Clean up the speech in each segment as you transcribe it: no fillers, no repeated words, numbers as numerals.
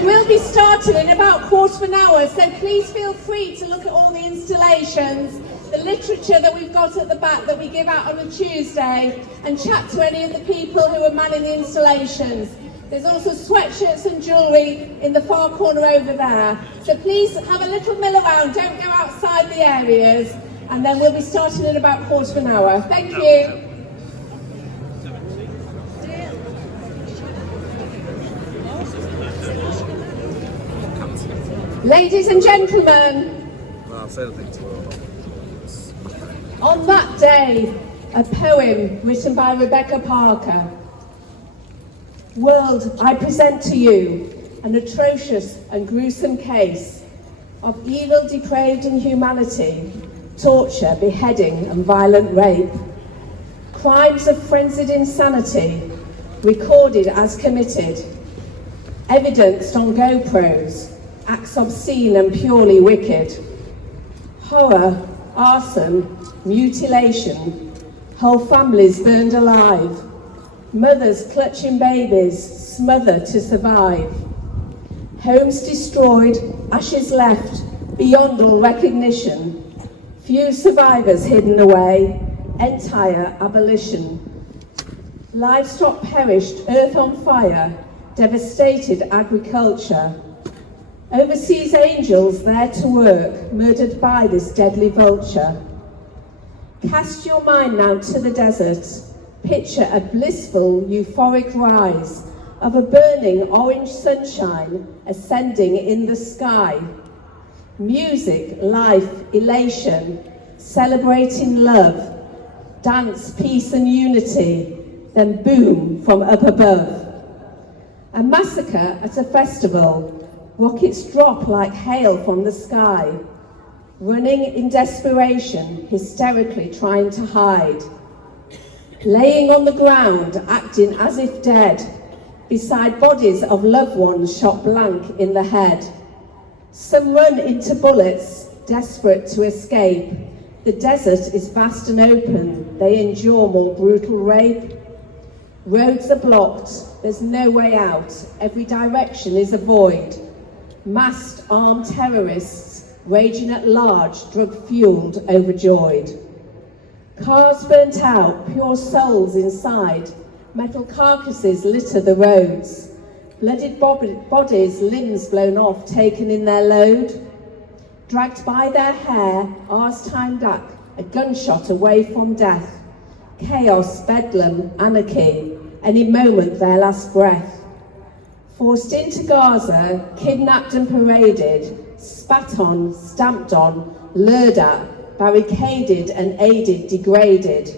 We will be starting in about a quarter of an hour, so please feel free to look at all the installations, the literature that we've got at the back that we give out on a Tuesday, and chat to any of the people who are manning the installations. There's also sweatshirts and jewellery in the far corner over there. So please have a little mill around, don't go outside the areas, and then we'll be starting in about a quarter of an hour. Thank you. Ladies and gentlemen, on that day, a poem written by Rebecca Parker. World, I present to you an atrocious and gruesome case of evil, depraved inhumanity, torture, beheading and violent rape. Crimes of frenzied insanity, recorded as committed, evidenced on GoPros, acts obscene and purely wicked. Horror, arson, mutilation, whole families burned alive, mothers clutching babies, smothered to survive. Homes destroyed, ashes left, beyond all recognition. Few survivors hidden away, entire abolition. Livestock perished, earth on fire, devastated agriculture. Overseas angels there to work, murdered by this deadly vulture. Cast your mind now to the desert, picture a blissful, euphoric rise of a burning orange sunshine ascending in the sky. Music, life, elation, celebrating love, dance, peace and unity, then boom from up above. A massacre at a festival, rockets drop like hail from the sky, running in desperation, hysterically trying to hide. Laying on the ground, acting as if dead, beside bodies of loved ones shot blank in the head. Some run into bullets, desperate to escape. The desert is vast and open, they endure more brutal rape. Roads are blocked, there's no way out, every direction is a void. Masked armed terrorists, raging at large, drug-fueled, overjoyed. Cars burnt out, pure souls inside, metal carcasses litter the roads. Blooded bodies, limbs blown off, taken in their load. Dragged by their hair, hours time back, a gunshot away from death. Chaos, bedlam, anarchy, any moment their last breath. Forced into Gaza, kidnapped and paraded, spat on, stamped on, lured at, barricaded and aided, degraded.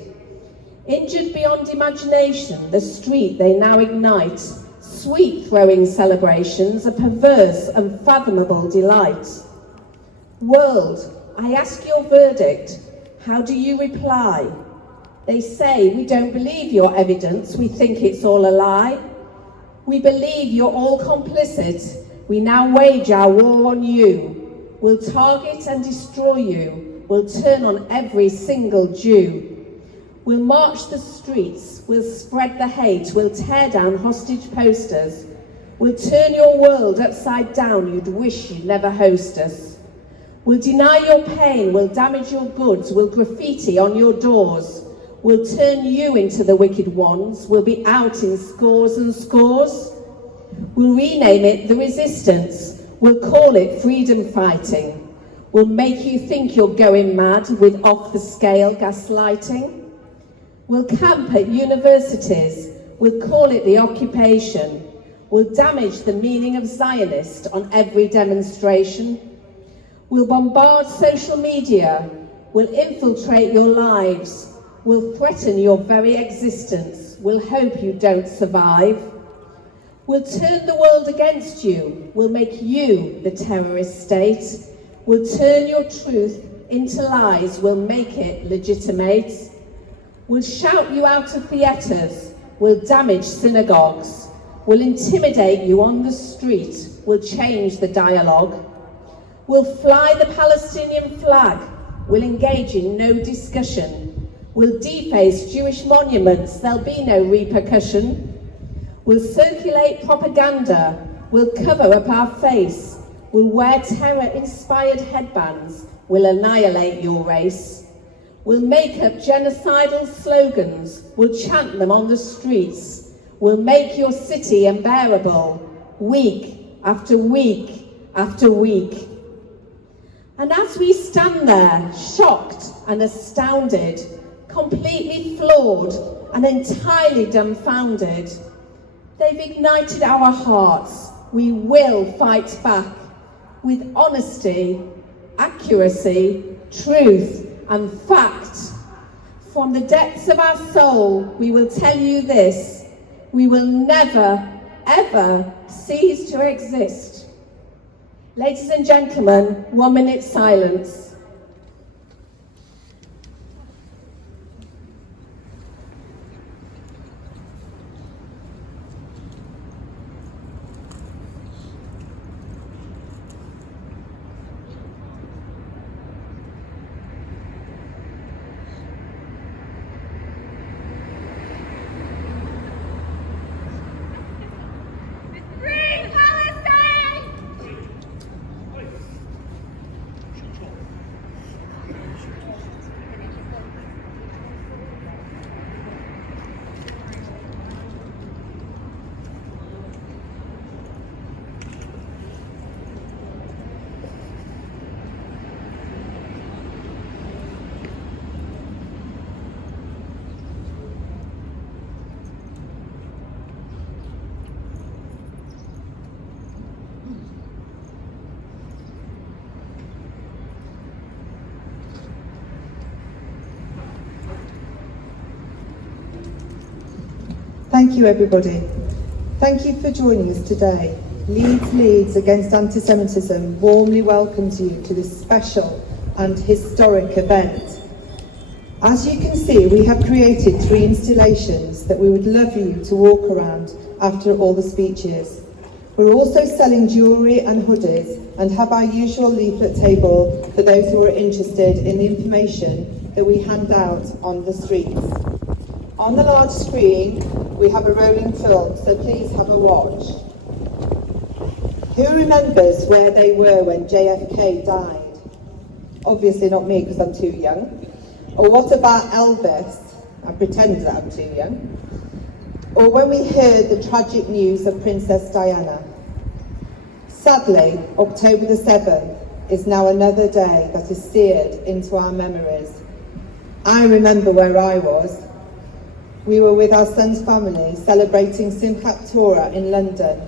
Injured beyond imagination, the street they now ignite, sweet throwing celebrations, a perverse, unfathomable delight. World, I ask your verdict, how do you reply? They say, we don't believe your evidence, we think it's all a lie. We believe you're all complicit, we now wage our war on you. We'll target and destroy you, we'll turn on every single Jew. We'll march the streets, we'll spread the hate, we'll tear down hostage posters. We'll turn your world upside down, you'd wish you'd never host us. We'll deny your pain, we'll damage your goods, we'll graffiti on your doors. We'll turn you into the wicked ones, we'll be out in scores and scores. We'll rename it the resistance, we'll call it freedom fighting. We'll make you think you're going mad with off-the-scale gaslighting. We'll camp at universities, we'll call it the occupation. We'll damage the meaning of Zionist on every demonstration. We'll bombard social media, we'll infiltrate your lives. We'll threaten your very existence. We'll hope you don't survive. We'll turn the world against you. We'll make you the terrorist state. We'll turn your truth into lies. We'll make it legitimate. We'll shout you out of theatres. We'll damage synagogues. We'll intimidate you on the street. We'll change the dialogue. We'll fly the Palestinian flag. We'll engage in no discussion. We'll deface Jewish monuments, there'll be no repercussion. We'll circulate propaganda, We'll cover up our face. We'll wear terror-inspired headbands. We'll annihilate your race. We'll make up genocidal slogans. We'll chant them on the streets. We'll make your city unbearable, week after week after week. And as we stand there, shocked and astounded, completely flawed and entirely dumbfounded, they've ignited our hearts. We will fight back with honesty, accuracy, truth and fact. From the depths of our soul, we will tell you this: we will never, ever cease to exist. Ladies and gentlemen, 1 minute silence. Thank you, everybody. Thank you for joining us today. Leeds Against Anti-Semitism warmly welcomes you to this special and historic event. As you can see, we have created 3 installations that we would love you to walk around after all the speeches. We're also selling jewellery and hoodies and have our usual leaflet table for those who are interested in the information that we hand out on the streets. On the large screen, we have a rolling film, so please have a watch. Who remembers where they were when JFK died? Obviously not me, because I'm too young. Or what about Elvis? I pretend that I'm too young. Or when we heard the tragic news of Princess Diana. Sadly, October the 7th is now another day that is seared into our memories. I remember where I was. We were with our son's family celebrating Simchat Torah in London.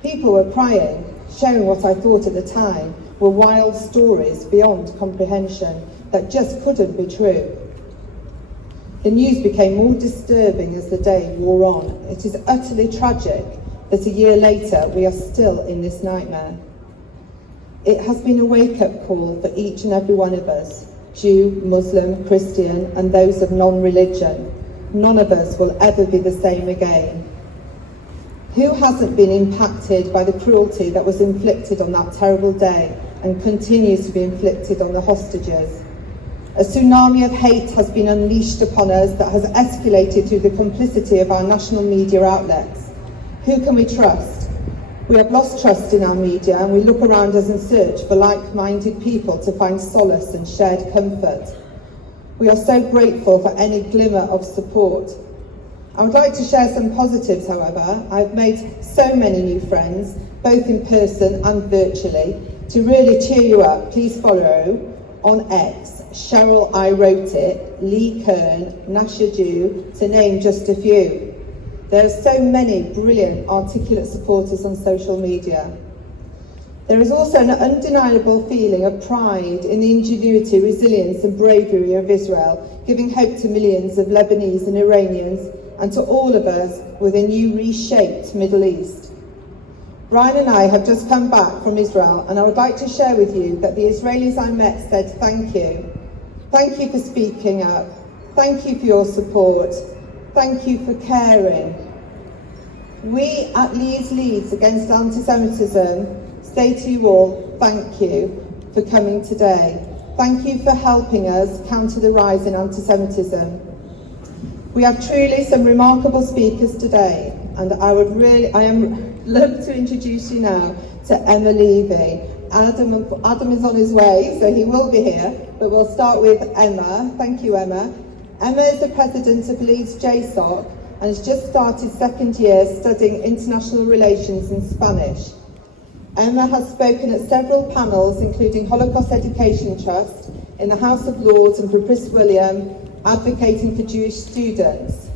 People were crying, showing what I thought at the time were wild stories beyond comprehension that just couldn't be true. The news became more disturbing as the day wore on. It is utterly tragic that a year later we are still in this nightmare. It has been a wake-up call for each and every one of us, Jew, Muslim, Christian, and those of non-religion. None of us will ever be the same again. Who hasn't been impacted by the cruelty that was inflicted on that terrible day and continues to be inflicted on the hostages? A tsunami of hate has been unleashed upon us that has escalated through the complicity of our national media outlets. Who can we trust? We have lost trust in our media, and we look around us and search for like-minded people to find solace and shared comfort. We are so grateful for any glimmer of support. I would like to share some positives, however. I've made so many new friends, both in person and virtually. To really cheer you up, please follow on X, Cheryl I Wrote It, Lee Kern, Nasha Jew, to name just a few. There are so many brilliant, articulate supporters on social media. There is also an undeniable feeling of pride in the ingenuity, resilience and bravery of Israel, giving hope to millions of Lebanese and Iranians and to all of us with a new reshaped Middle East. Brian and I have just come back from Israel, and I would like to share with you that the Israelis I met said thank you. Thank you for speaking up. Thank you for your support. Thank you for caring. We at Leeds Against Anti-Semitism say to you all, thank you for coming today. Thank you for helping us counter the rise in anti-Semitism. We have truly some remarkable speakers today, and I am love to introduce you now to Emma Levy. Adam is on his way, so he will be here, but we'll start with Emma. Thank you, Emma. Emma is the president of Leeds JSOC and has just started second year studying international relations in Spanish. Emma has spoken at several panels, including Holocaust Education Trust, in the House of Lords and for Prince William, advocating for Jewish students.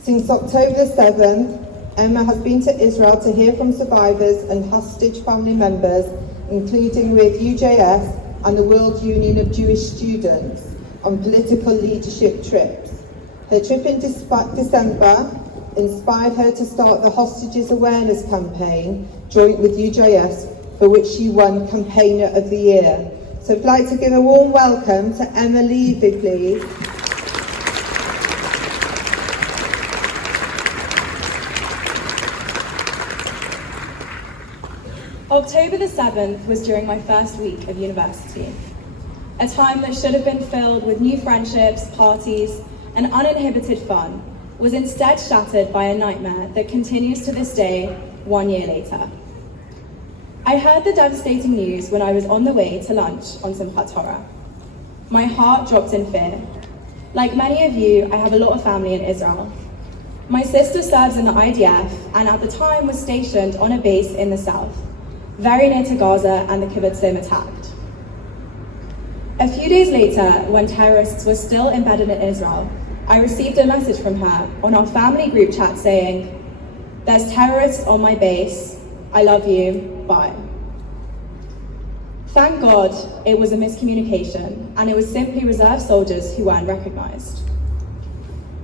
Since October the 7th, Emma has been to Israel to hear from survivors and hostage family members, including with UJS and the World Union of Jewish Students, on political leadership trips. Her trip in December inspired her to start the Hostages Awareness Campaign, joint with UJS, for which she won Campaigner of the Year. So I'd like to give a warm welcome to Emma Levy, please. October the 7th was during my first week of university, a time that should have been filled with new friendships, parties, and uninhibited fun was instead shattered by a nightmare that continues to this day, 1 year later. I heard the devastating news when I was on the way to lunch on Simchat Torah. My heart dropped in fear. Like many of you, I have a lot of family in Israel. My sister serves in the IDF and at the time was stationed on a base in the south, very near to Gaza and the kibbutzim attacked. A few days later, when terrorists were still embedded in Israel, I received a message from her on our family group chat saying, "There's terrorists on my base, I love you, bye." Thank God it was a miscommunication and it was simply reserve soldiers who weren't recognized.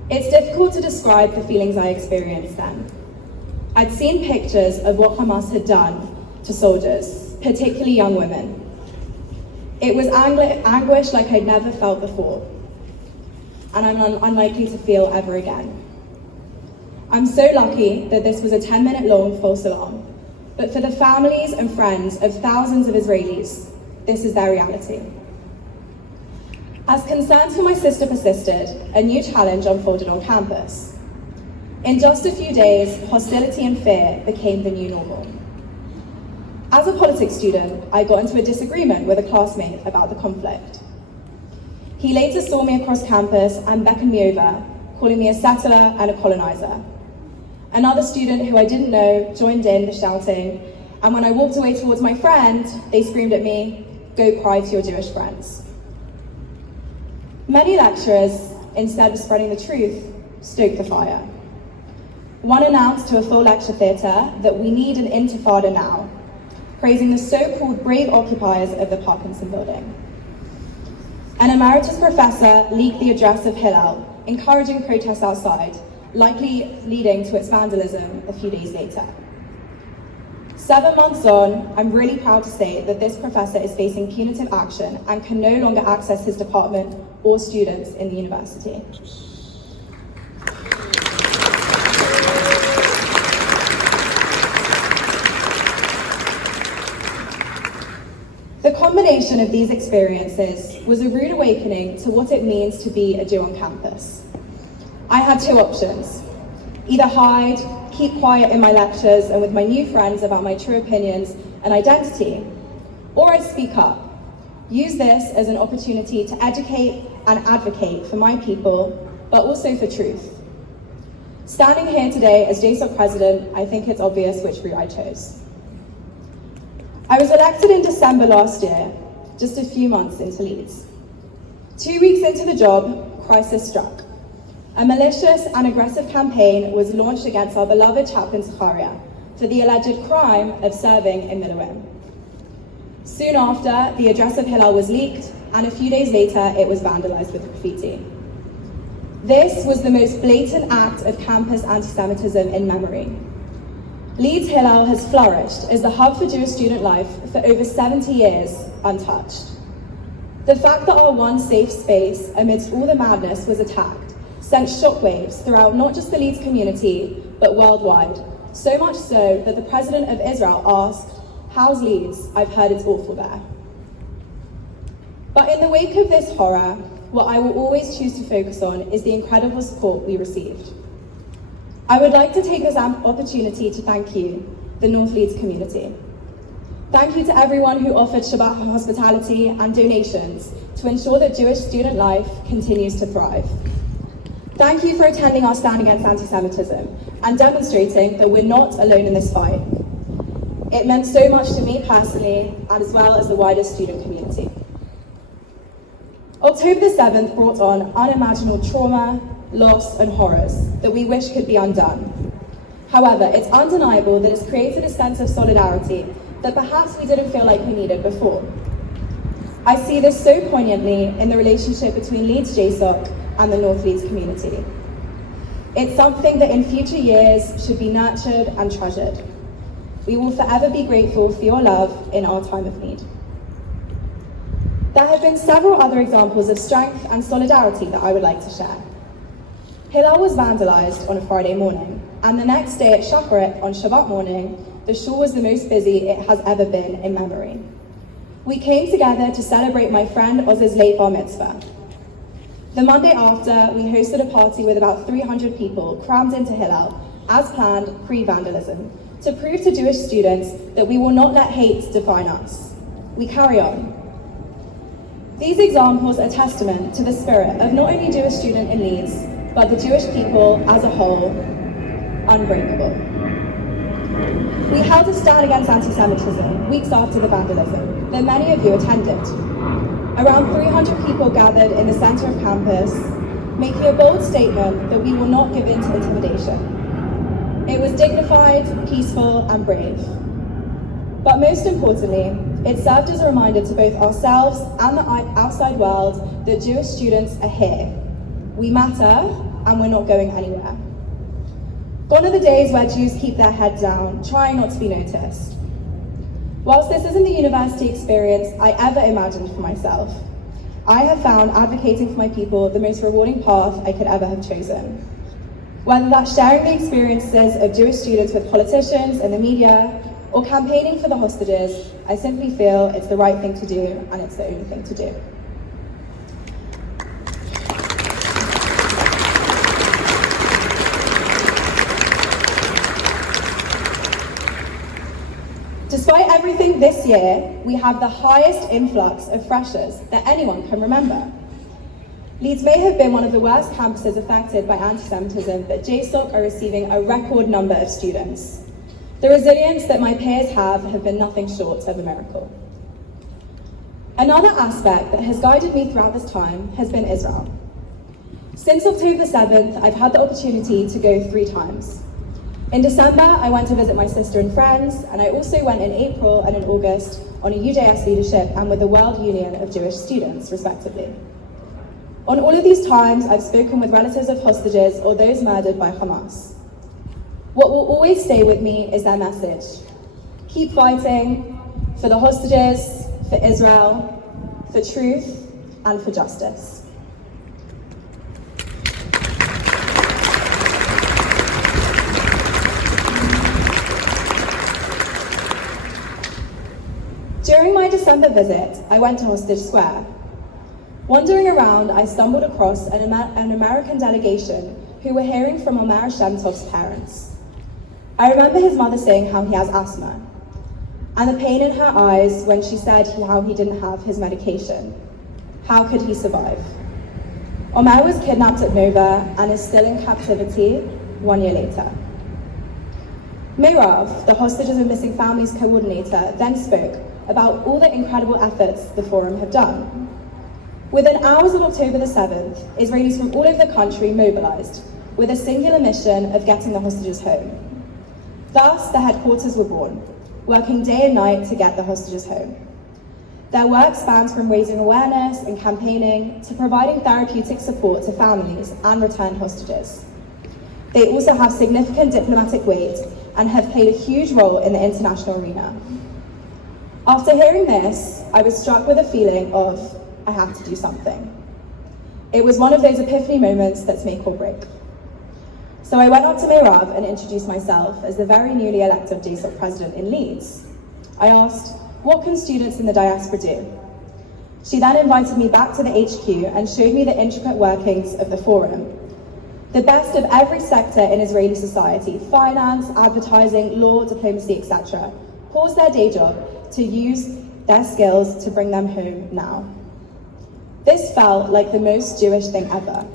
It's difficult to describe the feelings I experienced then. I'd seen pictures of what Hamas had done to soldiers, particularly young women. It was anguish like I'd never felt before, and I'm unlikely to feel ever again. I'm so lucky that this was a 10-minute long false alarm, but for the families and friends of thousands of Israelis, this is their reality. As concerns for my sister persisted, a new challenge unfolded on campus. In just a few days, hostility and fear became the new normal. As a politics student, I got into a disagreement with a classmate about the conflict. He later saw me across campus and beckoned me over, calling me a settler and a colonizer. Another student who I didn't know joined in the shouting, and when I walked away towards my friend, they screamed at me, "Go cry to your Jewish friends." Many lecturers, instead of spreading the truth, stoked the fire. One announced to a full lecture theatre that we need an intifada now, praising the so-called brave occupiers of the Parkinson building. An emeritus professor leaked the address of Hillel, encouraging protests outside, likely leading to its vandalism a few days later. 7 months on, I'm really proud to say that this professor is facing punitive action and can no longer access his department or students in the university. The combination of these experiences was a rude awakening to what it means to be a Jew on campus. I had two options: either hide, keep quiet in my lectures and with my new friends about my true opinions and identity, or I'd speak up, use this as an opportunity to educate and advocate for my people, but also for truth. Standing here today as JSOC president, I think it's obvious which route I chose. I was elected in December last year, just a few months into Leeds. 2 weeks into the job, crisis struck. A malicious and aggressive campaign was launched against our beloved chaplain Zachariah for the alleged crime of serving in Miluim. Soon after, the address of Hillel was leaked, and a few days later, it was vandalized with graffiti. This was the most blatant act of campus anti-Semitism in memory. Leeds Hillel has flourished as the hub for Jewish student life for over 70 years, untouched. The fact that our one safe space amidst all the madness was attacked sent shockwaves throughout not just the Leeds community, but worldwide, so much so that the President of Israel asked, "How's Leeds? I've heard it's awful there." But in the wake of this horror, what I will always choose to focus on is the incredible support we received. I would like to take this opportunity to thank you, the North Leeds community. Thank you to everyone who offered Shabbat hospitality and donations to ensure that Jewish student life continues to thrive. Thank you for attending our Stand Against Anti-Semitism and demonstrating that we're not alone in this fight. It meant so much to me personally, and as well as the wider student community. October the 7th brought on unimaginable trauma, loss, and horrors that we wish could be undone. However, it's undeniable that it's created a sense of solidarity that perhaps we didn't feel like we needed before. I see this so poignantly in the relationship between Leeds JSOC and the North Leeds community. It's something that in future years should be nurtured and treasured. We will forever be grateful for your love in our time of need. There have been several other examples of strength and solidarity that I would like to share. Hillel was vandalised on a Friday morning, and the next day at Shacharit on Shabbat morning, the shul was the most busy it has ever been in memory. We came together to celebrate my friend Oz's late bar mitzvah. The Monday after, we hosted a party with about 300 people crammed into Hillel, as planned, pre-vandalism, to prove to Jewish students that we will not let hate define us. We carry on. These examples are testament to the spirit of not only Jewish students in Leeds, but the Jewish people as a whole, unbreakable. We held a stand against anti-Semitism weeks after the vandalism that many of you attended. Around 300 people gathered in the centre of campus, making a bold statement that we will not give in to intimidation. It was dignified, peaceful, and brave. But most importantly, it served as a reminder to both ourselves and the outside world that Jewish students are here. We matter, and we're not going anywhere. Gone are the days where Jews keep their heads down, trying not to be noticed. Whilst this isn't the university experience I ever imagined for myself, I have found advocating for my people the most rewarding path I could ever have chosen. Whether that's sharing the experiences of Jewish students with politicians and the media, or campaigning for the hostages, I simply feel it's the right thing to do, and it's the only thing to do. Despite everything this year, we have the highest influx of freshers that anyone can remember. Leeds may have been one of the worst campuses affected by anti-Semitism, but JSOC are receiving a record number of students. The resilience that my peers have been nothing short of a miracle. Another aspect that has guided me throughout this time has been Israel. Since October 7th, I've had the opportunity to go 3 times. In December, I went to visit my sister and friends, and I also went in April and in August on a UJS leadership and with the World Union of Jewish Students, respectively. On all of these times, I've spoken with relatives of hostages or those murdered by Hamas. What will always stay with me is their message. Keep fighting for the hostages, for Israel, for truth, and for justice. During my December visit, I went to Hostage Square. Wandering around, I stumbled across an American delegation who were hearing from Omer Shemtov's parents. I remember his mother saying how he has asthma, and the pain in her eyes when she said how he didn't have his medication. How could he survive? Omer was kidnapped at Nova and is still in captivity 1 year later. Meirav, the Hostages and Missing Families coordinator, then spoke about all the incredible efforts the Forum have done. Within hours of October the 7th, Israelis from all over the country mobilized with a singular mission of getting the hostages home. Thus, the headquarters were born, working day and night to get the hostages home. Their work spans from raising awareness and campaigning to providing therapeutic support to families and returned hostages. They also have significant diplomatic weight and have played a huge role in the international arena. After hearing this, I was struck with a feeling of, I have to do something. It was one of those epiphany moments that's make or break. So I went up to Meirav and introduced myself as the very newly elected JSOC president in Leeds. I asked, what can students in the diaspora do? She then invited me back to the HQ and showed me the intricate workings of the Forum. The best of every sector in Israeli society, finance, advertising, law, diplomacy, etc., pause their day job to use their skills to bring them home now. This felt like the most Jewish thing ever.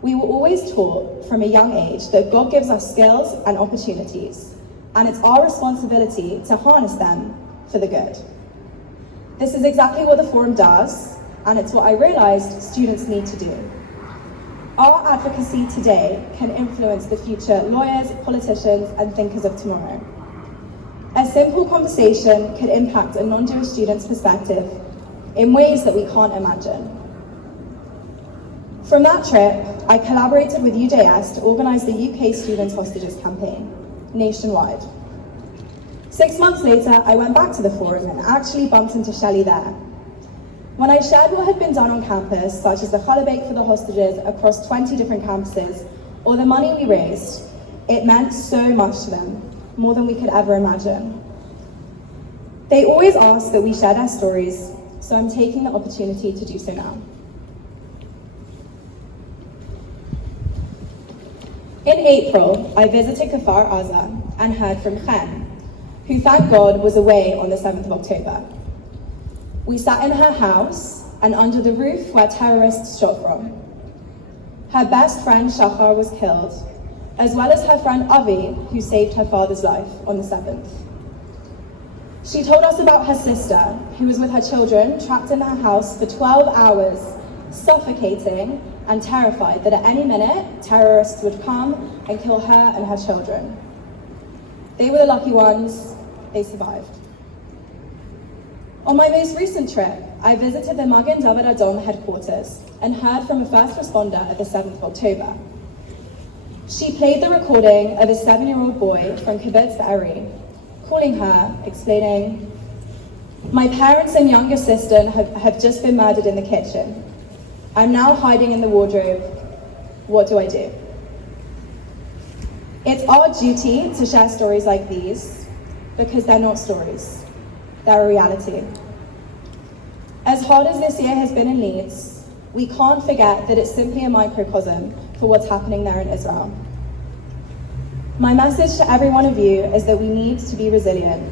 We were always taught from a young age that God gives us skills and opportunities, and it's our responsibility to harness them for the good. This is exactly what the Forum does, and it's what I realized students need to do. Our advocacy today can influence the future lawyers, politicians, and thinkers of tomorrow. A simple conversation could impact a non-Jewish student's perspective in ways that we can't imagine. From that trip, I collaborated with UJS to organise the UK Students Hostages campaign, nationwide. 6 months later, I went back to the Forum and actually bumped into Shelley there. When I shared what had been done on campus, such as the challah bake for the hostages across 20 different campuses, or the money we raised, it meant so much to them, more than we could ever imagine. They always ask that we share their stories, so I'm taking the opportunity to do so now. In April, I visited Kfar Aza and heard from Chen, who, thank God, was away on the 7th of October. We sat in her house and under the roof where terrorists shot from. Her best friend Shachar was killed, as well as her friend Avi, who saved her father's life on the 7th. She told us about her sister, who was with her children, trapped in her house for 12 hours, suffocating and terrified that at any minute, terrorists would come and kill her and her children. They were the lucky ones, they survived. On my most recent trip, I visited the Magen David Adom headquarters and heard from a first responder at the 7th of October. She played the recording of a 7-year-old boy from Kibbutz Be'eri, calling her, explaining, "My parents and younger sister have just been murdered in the kitchen. I'm now hiding in the wardrobe. What do I do?" It's our duty to share stories like these because they're not stories. They're a reality. As hard as this year has been in Leeds, we can't forget that it's simply a microcosm for what's happening there in Israel. My message to every one of you is that we need to be resilient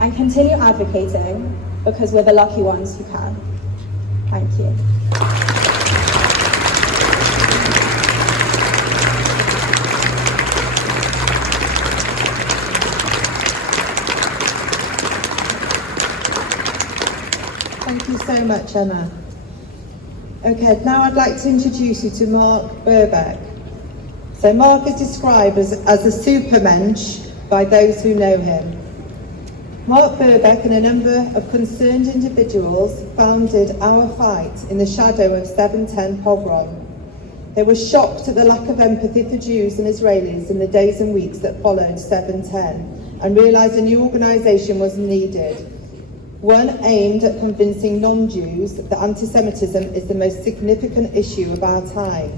and continue advocating because we're the lucky ones who can. Thank you. Thank you so much, Emma. Okay, now I'd like to introduce you to Mark Burbeck. So Mark is described as a supermensch by those who know him. Mark Burbeck and a number of concerned individuals founded Our Fight in the shadow of 7/10 pogrom. They were shocked at the lack of empathy for Jews and Israelis in the days and weeks that followed 7/10 and realised a new organisation was needed. One aimed at convincing non-Jews that anti-Semitism is the most significant issue of our time.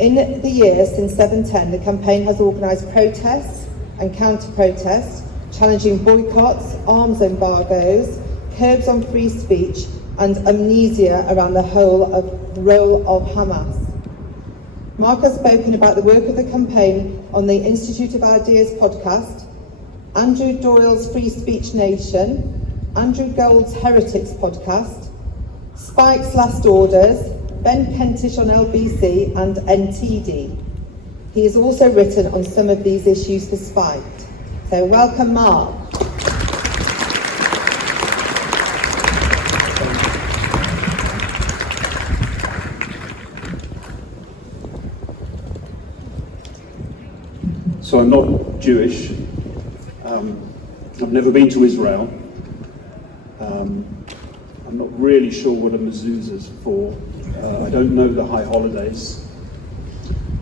In the years since 7/10, the campaign has organised protests and counter-protests, challenging boycotts, arms embargoes, curbs on free speech, and amnesia around the role of Hamas. Mark has spoken about the work of the campaign on the Institute of Ideas podcast, Andrew Doyle's Free Speech Nation, Andrew Gold's Heretics podcast, Spike's Last Orders, Ben Kentish on LBC, and NTD. He has also written on some of these issues for Spike. So welcome, Mark. So I'm not Jewish. I've never been to Israel. I'm not really sure what a mezuzah's for. I don't know the high holidays.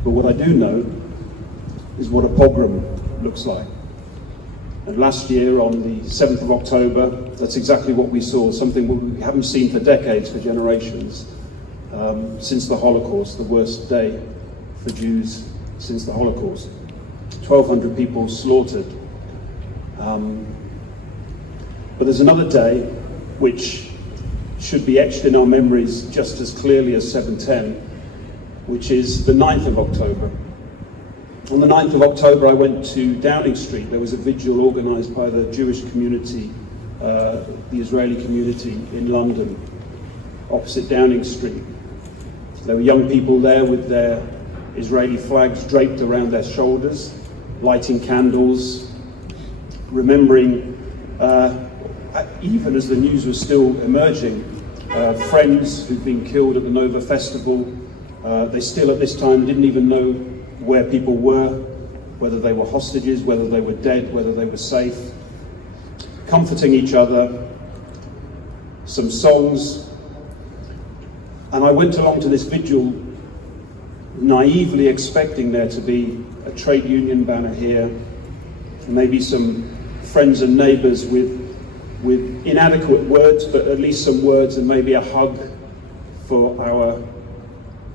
But what I do know is what a pogrom looks like. And last year on the 7th of October, that's exactly what we saw, something we haven't seen for decades, for generations, since the Holocaust, the worst day for Jews since the Holocaust. 1,200 people slaughtered. But there's another day which should be etched in our memories just as clearly as 7/10, which is the 9th of October. On the 9th of October, I went to Downing Street. There was a vigil organised by the Jewish community, the Israeli community in London, opposite Downing Street. There were young people there with their Israeli flags draped around their shoulders, lighting candles, remembering, even as the news was still emerging, friends who'd been killed at the Nova Festival. They still at this time didn't even know where people were, whether they were hostages, whether they were dead, whether they were safe. Comforting each other, some songs. And I went along to this vigil naively expecting there to be a trade union banner here, maybe some friends and neighbours with inadequate words, but at least some words, and maybe a hug for our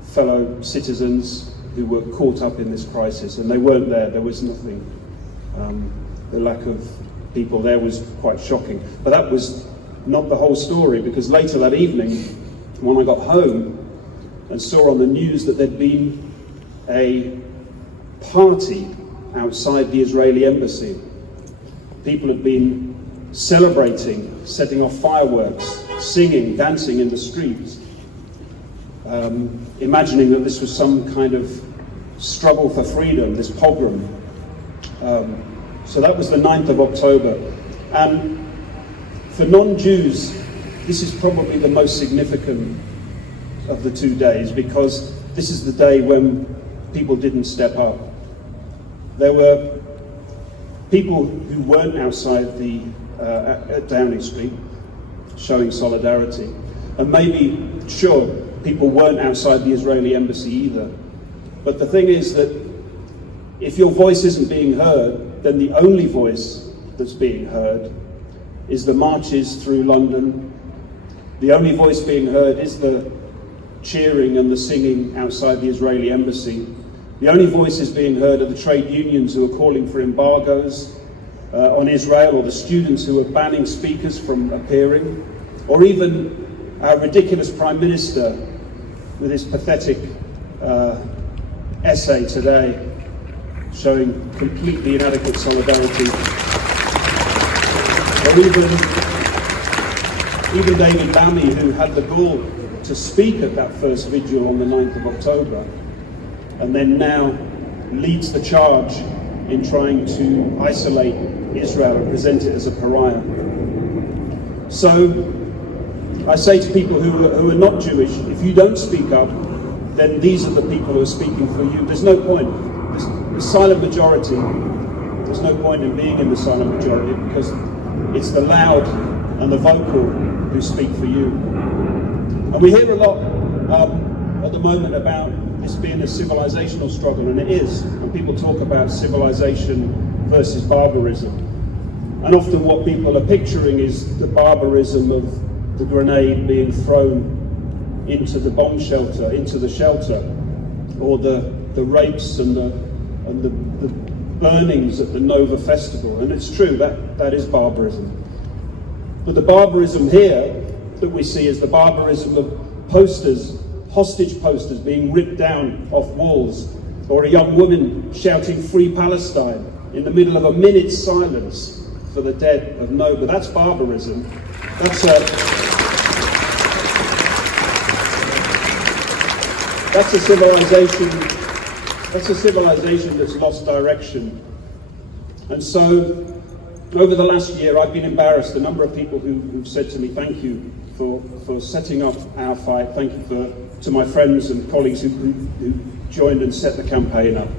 fellow citizens who were caught up in this crisis. And they weren't there. There was nothing. The lack of people there was quite shocking. But that was not the whole story, because later that evening, when I got home and saw on the news that there'd been a party outside the Israeli embassy. People had been celebrating, setting off fireworks, singing, dancing in the streets, imagining that this was some kind of struggle for freedom, this pogrom. So that was the 9th of October. And for non-Jews, this is probably the most significant of the 2 days, because this is the day when people didn't step up. There were people who weren't outside at Downing Street showing solidarity. And maybe, sure, people weren't outside the Israeli embassy either. But the thing is that if your voice isn't being heard, then the only voice that's being heard is the marches through London. The only voice being heard is the cheering and the singing outside the Israeli embassy. The only voices being heard are the trade unions who are calling for embargoes on Israel, or the students who are banning speakers from appearing, or even our ridiculous Prime Minister with his pathetic essay today showing completely inadequate solidarity. Or even David Lammy, who had the gall to speak at that first vigil on the 9th of October, and then now leads the charge in trying to isolate Israel and present it as a pariah. So I say to people who are not Jewish, if you don't speak up, then these are the people who are speaking for you. There's no point. The silent majority, there's no point in being in the silent majority, because it's the loud and the vocal who speak for you. And we hear a lot at the moment about this being a civilizational struggle, and it is. And people talk about civilization versus barbarism. And often what people are picturing is the barbarism of the grenade being thrown into the bomb shelter, into the shelter, or the rapes and the burnings at the Nova Festival. And it's true, that is barbarism. But the barbarism here that we see is the barbarism of posters, hostage posters being ripped down off walls, or a young woman shouting "Free Palestine" in the middle of a minute's silence for the dead of Nova. That's barbarism. That's a civilization. That's a civilization that's lost direction. And so, over the last year, I've been embarrassed. A number of people who've said to me, "Thank you for setting up our fight. Thank you to my friends and colleagues who joined and set the campaign up."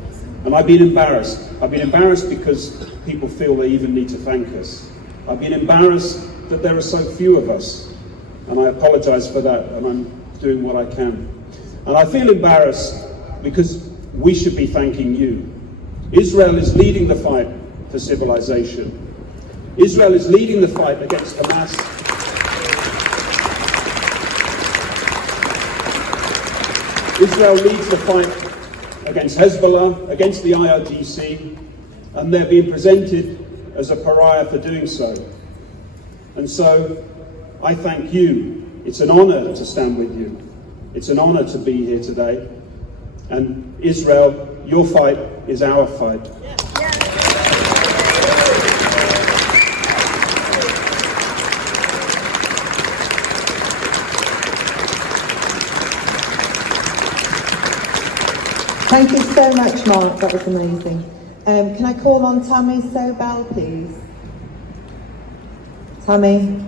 And I've been embarrassed. I've been embarrassed because people feel they even need to thank us. I've been embarrassed that there are so few of us, and I apologize for that, and I'm doing what I can. And I feel embarrassed because we should be thanking you. Israel is leading the fight for civilization. Israel is leading the fight against Hamas. Israel leads the fight against Hezbollah, against the IRGC, and they're being presented as a pariah for doing so. And so I thank you. It's an honor to stand with you. It's an honor to be here today. And Israel, your fight is our fight. Thank you so much, Mark. That was amazing. Can I call on Tammy Sobel, please? Tammy.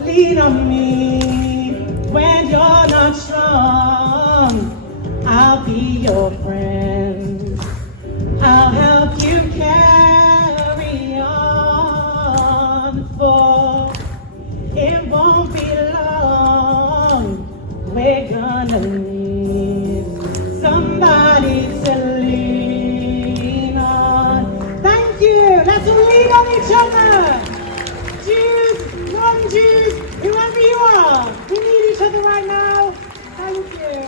Lean on me when you're not strong. I'll be your friend. I'll help you carry on, for it won't be long. We're gonna need somebody to lean on. Thank you. Let's all lean on each other. Jews, non-Jews, whoever you are, we need each other right now. Thank you.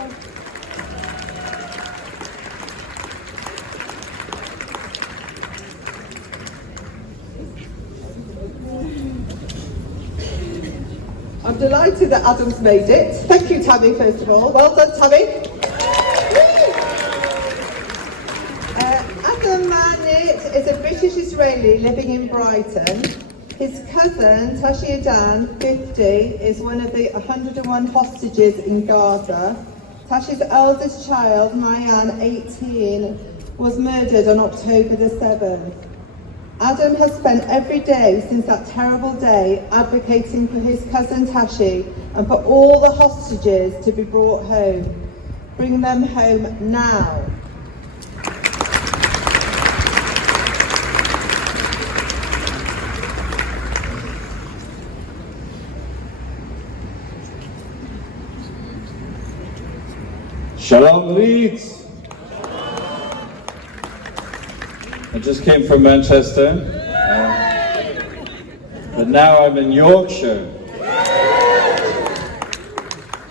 I'm delighted that Adam's made it. Thank you, Tammy, first of all. Well done, Tammy. Adam Manit is a British Israeli living in Brighton. His cousin, Tashi Adan, 50, is one of the 101 hostages in Gaza. Tashi's eldest child, Mayan, 18, was murdered on October the 7th. Adam has spent every day since that terrible day advocating for his cousin Tashi and for all the hostages to be brought home. Bring them home now. Shalom Leeds. I just came from Manchester, but now I'm in Yorkshire,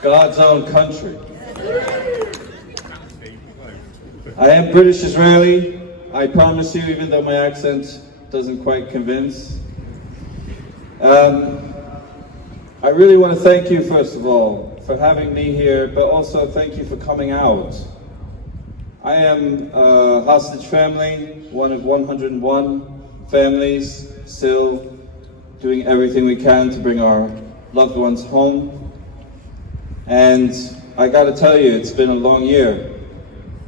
God's own country. I am British Israeli, I promise you, even though my accent doesn't quite convince. I really want to thank you, first of all, for having me here, but also thank you for coming out. I am a hostage family, one of 101 families, still doing everything we can to bring our loved ones home. And I gotta tell you, it's been a long year.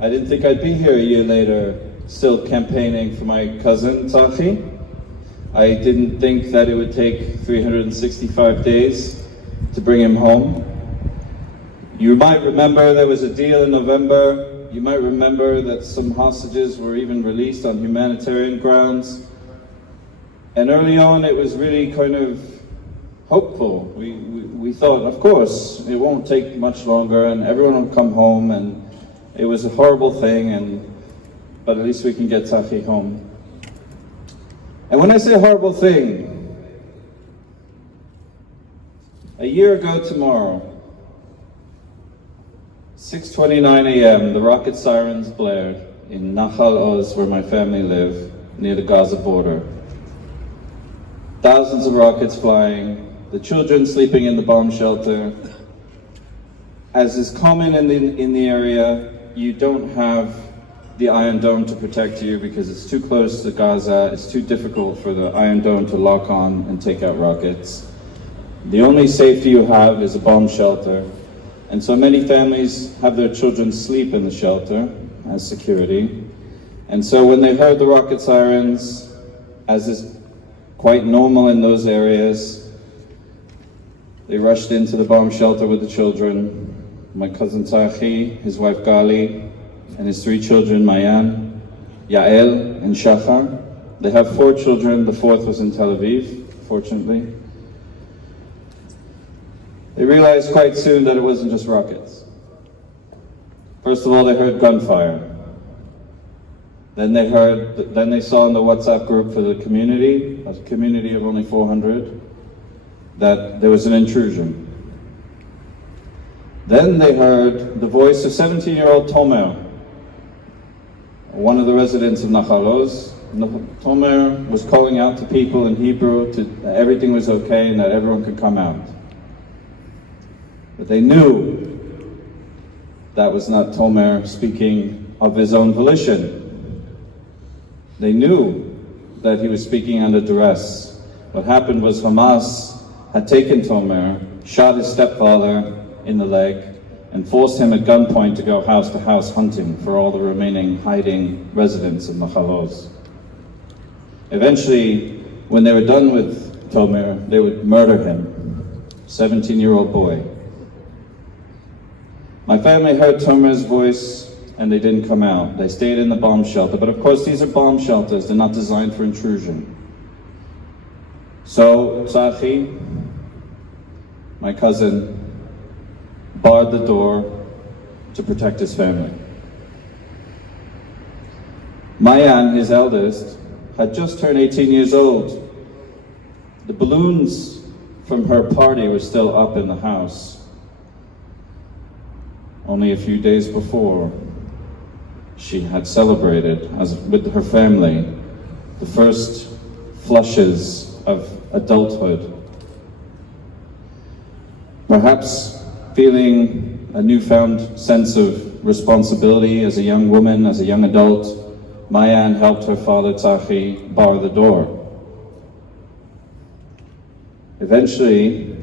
I didn't think I'd be here a year later, still campaigning for my cousin, Tzachi. I didn't think that it would take 365 days to bring him home. You might remember there was a deal in November. You might remember that some hostages were even released on humanitarian grounds. And early on, it was really kind of hopeful. We thought, of course, it won't take much longer and everyone will come home, and it was a horrible thing, but at least we can get Tzachi home. And when I say horrible thing, a year ago tomorrow, 6:29 a.m., the rocket sirens blared in Nahal Oz, where my family live, near the Gaza border. Thousands of rockets flying, the children sleeping in the bomb shelter. As is common in the area, you don't have the Iron Dome to protect you because it's too close to Gaza. It's too difficult for the Iron Dome to lock on and take out rockets. The only safety you have is a bomb shelter. And so many families have their children sleep in the shelter as security. And so when they heard the rocket sirens, as is quite normal in those areas, they rushed into the bomb shelter with the children. My cousin Tzachi, his wife Gali, and his 3 children, Mayan, Yael, and Shachar. They have 4 children, the 4th was in Tel Aviv, fortunately. They realized quite soon that it wasn't just rockets. First of all, they heard gunfire. Then they saw in the WhatsApp group for the community, a community of only 400, that there was an intrusion. Then they heard the voice of 17-year-old Tomer, one of the residents of Nahal Oz. Tomer was calling out to people in Hebrew that everything was okay and that everyone could come out. But they knew that was not Tomer speaking of his own volition. They knew that he was speaking under duress. What happened was Hamas had taken Tomer, shot his stepfather in the leg, and forced him at gunpoint to go house to house hunting for all the remaining hiding residents of Nahal Oz. Eventually, when they were done with Tomer, they would murder him, 17-year-old boy. My family heard Tomer's voice and they didn't come out. They stayed in the bomb shelter, but of course these are bomb shelters, they're not designed for intrusion. So Tzachi, my cousin, barred the door to protect his family. Mayan, his eldest, had just turned 18 years old. The balloons from her party were still up in the house. Only a few days before, she had celebrated with her family the first flushes of adulthood. Perhaps feeling a newfound sense of responsibility as a young woman, as a young adult, Mayan helped her father Tzachi bar the door. Eventually,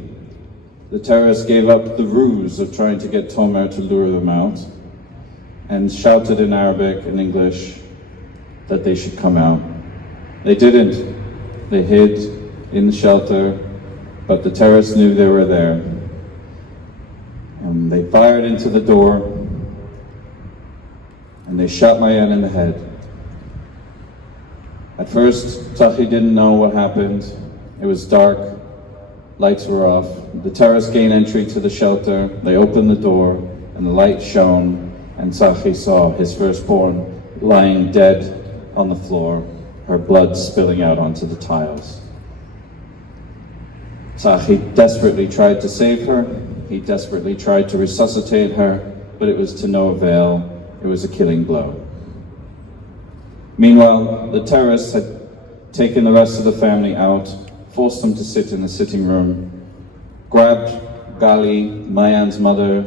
the terrorists gave up the ruse of trying to get Tomer to lure them out and shouted in Arabic and English that they should come out. They didn't. They hid in the shelter, but the terrorists knew they were there. And they fired into the door and they shot Mayan in the head. At first, Tzachi didn't know what happened. It was dark, lights were off. The terrorists gained entry to the shelter. They opened the door and the light shone, and Tzachi saw his firstborn lying dead on the floor, her blood spilling out onto the tiles. Tzachi desperately tried to save her. He desperately tried to resuscitate her, but it was to no avail. It was a killing blow. Meanwhile, the terrorists had taken the rest of the family out, forced them to sit in the sitting room, grabbed Gali, Mayan's mother,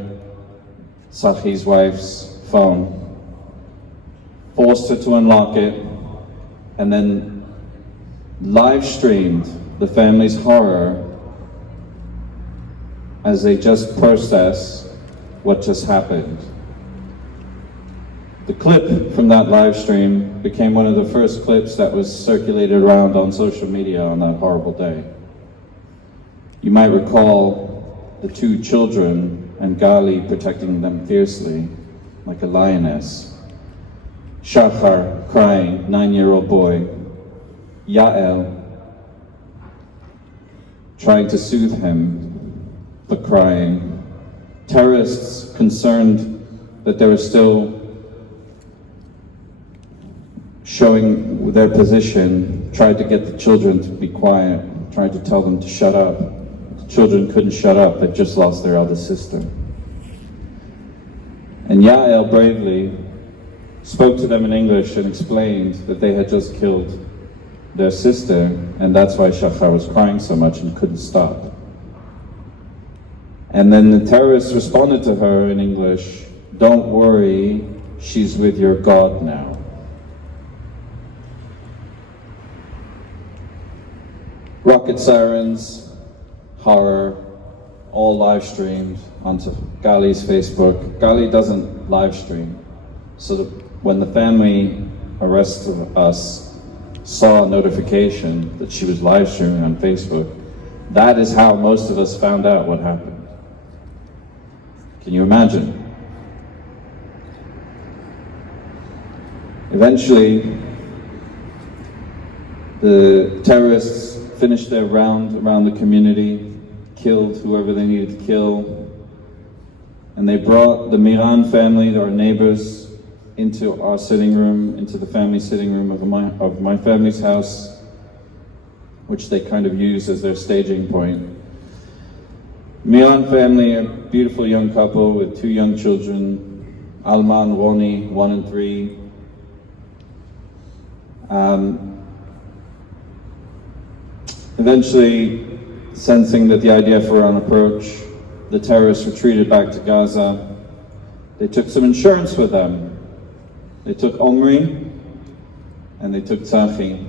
Tzachi's wife's phone, forced her to unlock it, and then live streamed the family's horror as they just process what just happened. The clip from that live stream became one of the first clips that was circulated around on social media on that horrible day. You might recall the two children and Gali protecting them fiercely, like a lioness. Shachar crying, 9-year-old boy. Yael trying to soothe him, but crying. Terrorists concerned that they were still showing their position, tried to get the children to be quiet, tried to tell them to shut up. The children couldn't shut up, they'd just lost their eldest sister. And Yael bravely spoke to them in English and explained that they had just killed their sister, and that's why Shachar was crying so much and couldn't stop. And then the terrorists responded to her in English, "Don't worry, she's with your God now." Rocket sirens, horror, all live streamed onto Gali's Facebook. Gali doesn't live stream, so that when the family, the rest of us, saw a notification that she was live streaming on Facebook, that is how most of us found out what happened. Can you imagine? Eventually, the terrorists finished their round around the community, killed whoever they needed to kill, and they brought the Miran family, our neighbors, into our sitting room, into the family sitting room of my family's house, which they kind of used as their staging point. Miran family, a beautiful young couple with 2 young children, Alma and Roni, 1 and 3. Eventually, sensing that the IDF were on approach, the terrorists retreated back to Gaza. They took some insurance with them. They took Omri, and they took Tzachi.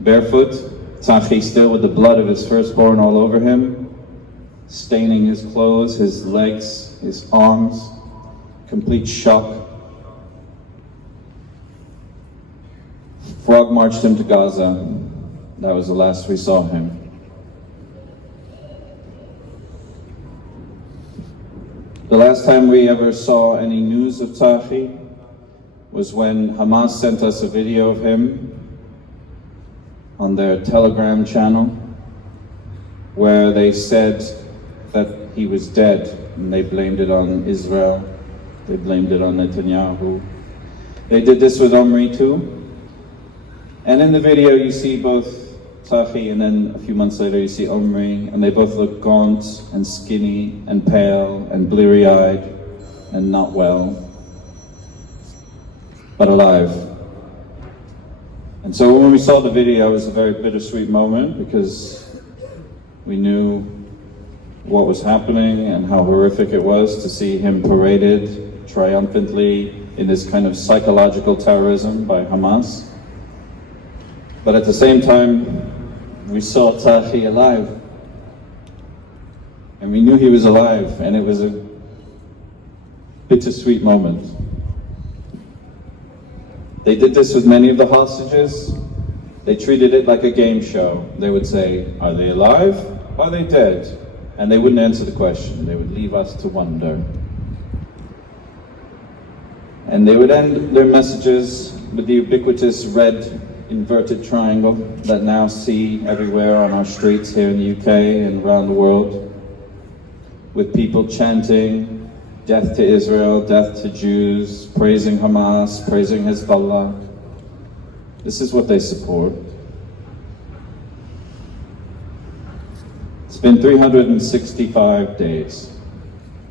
Barefoot, Tzachi still with the blood of his firstborn all over him, staining his clothes, his legs, his arms, complete shock. Frog marched him to Gaza. That was the last we saw him. The last time we ever saw any news of Tzachi was when Hamas sent us a video of him on their Telegram channel, where they said that he was dead, and they blamed it on Israel. They blamed it on Netanyahu. They did this with Omri too. And in the video you see both Tzachi, and then a few months later you see Omri, and they both look gaunt and skinny and pale and bleary-eyed and not well, but alive. And so when we saw the video, it was a very bittersweet moment, because we knew what was happening and how horrific it was to see him paraded triumphantly in this kind of psychological terrorism by Hamas. But at the same time, we saw Tzachi alive. And we knew he was alive, and it was a bittersweet moment. They did this with many of the hostages. They treated it like a game show. They would say, are they alive? Are they dead? And they wouldn't answer the question. They would leave us to wonder. And they would end their messages with the ubiquitous red inverted triangle that now see everywhere on our streets here in the UK and around the world, with people chanting, "Death to Israel, death to Jews," praising Hamas, praising Hezbollah. This is what they support. It's been 365 days.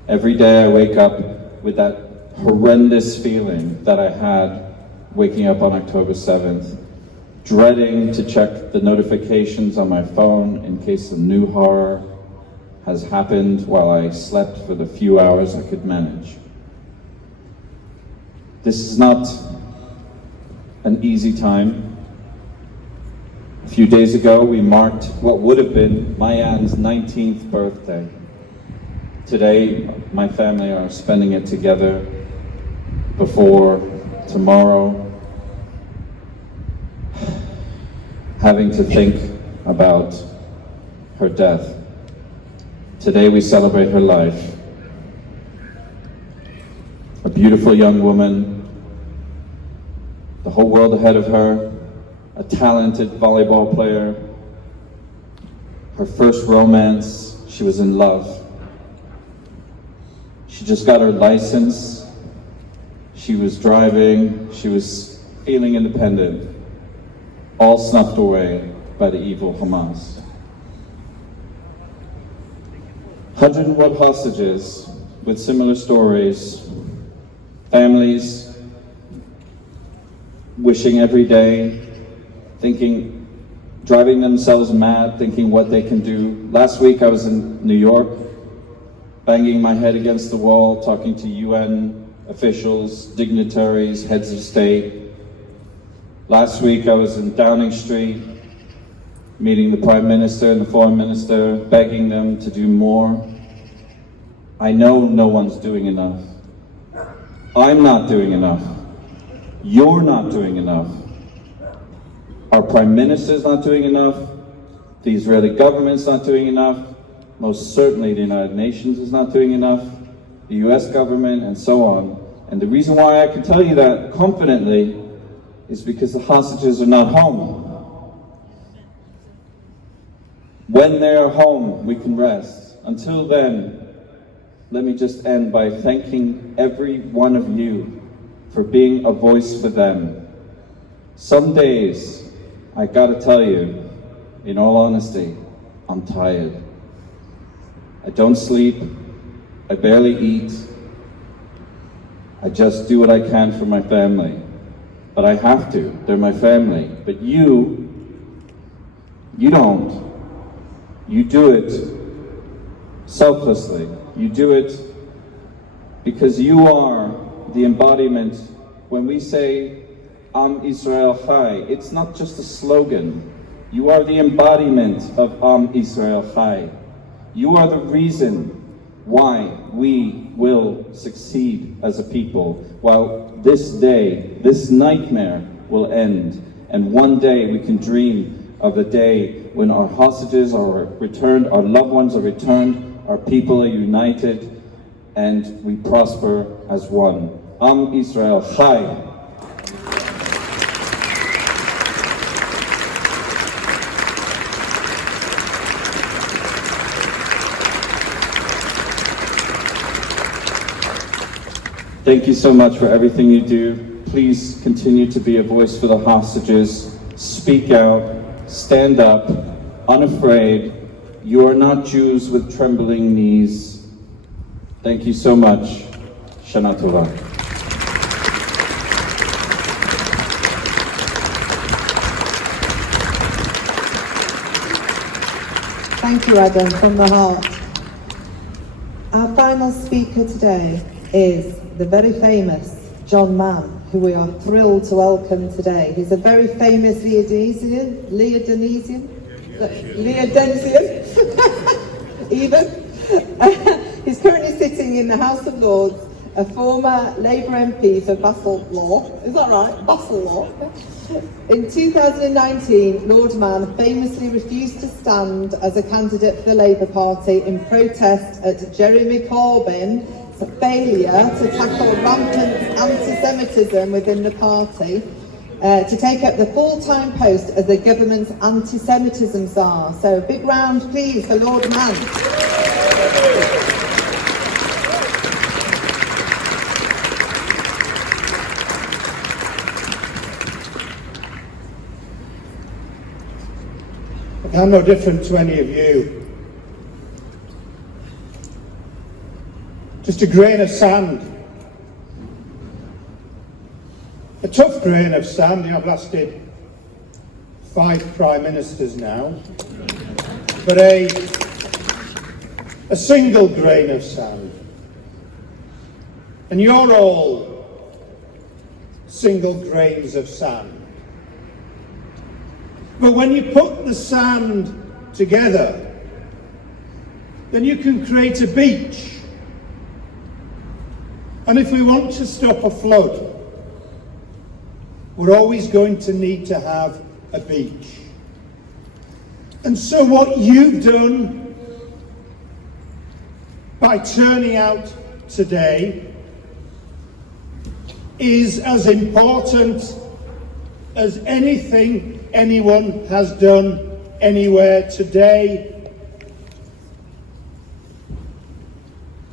Every day I wake up with that horrendous feeling that I had waking up on October 7th, dreading to check the notifications on my phone in case a new horror has happened while I slept for the few hours I could manage. This is not an easy time. A few days ago, we marked what would have been my aunt's 19th birthday. Today, my family are spending it together before tomorrow, having to think about her death. Today, we celebrate her life. A beautiful young woman, the whole world ahead of her, a talented volleyball player. Her first romance, she was in love. She just got her license. She was driving. She was feeling independent. All snuffed away by the evil Hamas. 101 hostages with similar stories. Families wishing every day, thinking, driving themselves mad, thinking what they can do. Last week I was in New York, banging my head against the wall, talking to UN officials, dignitaries, heads of state. Last week I was in Downing Street, meeting the Prime Minister and the Foreign Minister, begging them to do more. I know no one's doing enough. I'm not doing enough. You're not doing enough. Our Prime Minister's not doing enough. The Israeli government's not doing enough. Most certainly the United Nations is not doing enough. The US government and so on. And the reason why I can tell you that confidently is because the hostages are not home. When they are home, we can rest. Until then, let me just end by thanking every one of you for being a voice for them. Some days, I gotta tell you, in all honesty, I'm tired. I don't sleep, I barely eat. I just do what I can for my family. But I have to, they're my family. But you don't. You do it selflessly. You do it because you are the embodiment. When we say Am Israel Chai, it's not just a slogan. You are the embodiment of Am Israel Chai. You are the reason why we will succeed as a people, while this day, this nightmare will end. And one day we can dream of the day when our hostages are returned, our loved ones are returned, our people are united, and we prosper as one. Am Israel Chai. Thank you so much for everything you do. Please continue to be a voice for the hostages. Speak out, stand up, unafraid. You are not Jews with trembling knees. Thank you so much. Shana Tova. Thank you, Adam, from the heart. Our final speaker today is the very famous John Mann, who we are thrilled to welcome today. He's a very famous Leodensian, even. He's currently sitting in the House of Lords, a former Labour MP for Basildlaw. Is that right? Basildlaw. In 2019, Lord Mann famously refused to stand as a candidate for the Labour Party in protest at Jeremy Corbyn's failure to tackle rampant anti-Semitism within the party, to take up the full-time post as the government's anti-Semitism czar. So a big round, please, for Lord Mann. I'm no different to any of you. Just a grain of sand. A tough grain of sand. I've lasted 5 prime ministers now. But a single grain of sand. And you're all single grains of sand. But when you put the sand together, then you can create a beach. And if we want to stop a flood, we're always going to need to have a beach. And so what you've done by turning out today is as important as anything anyone has done anywhere today.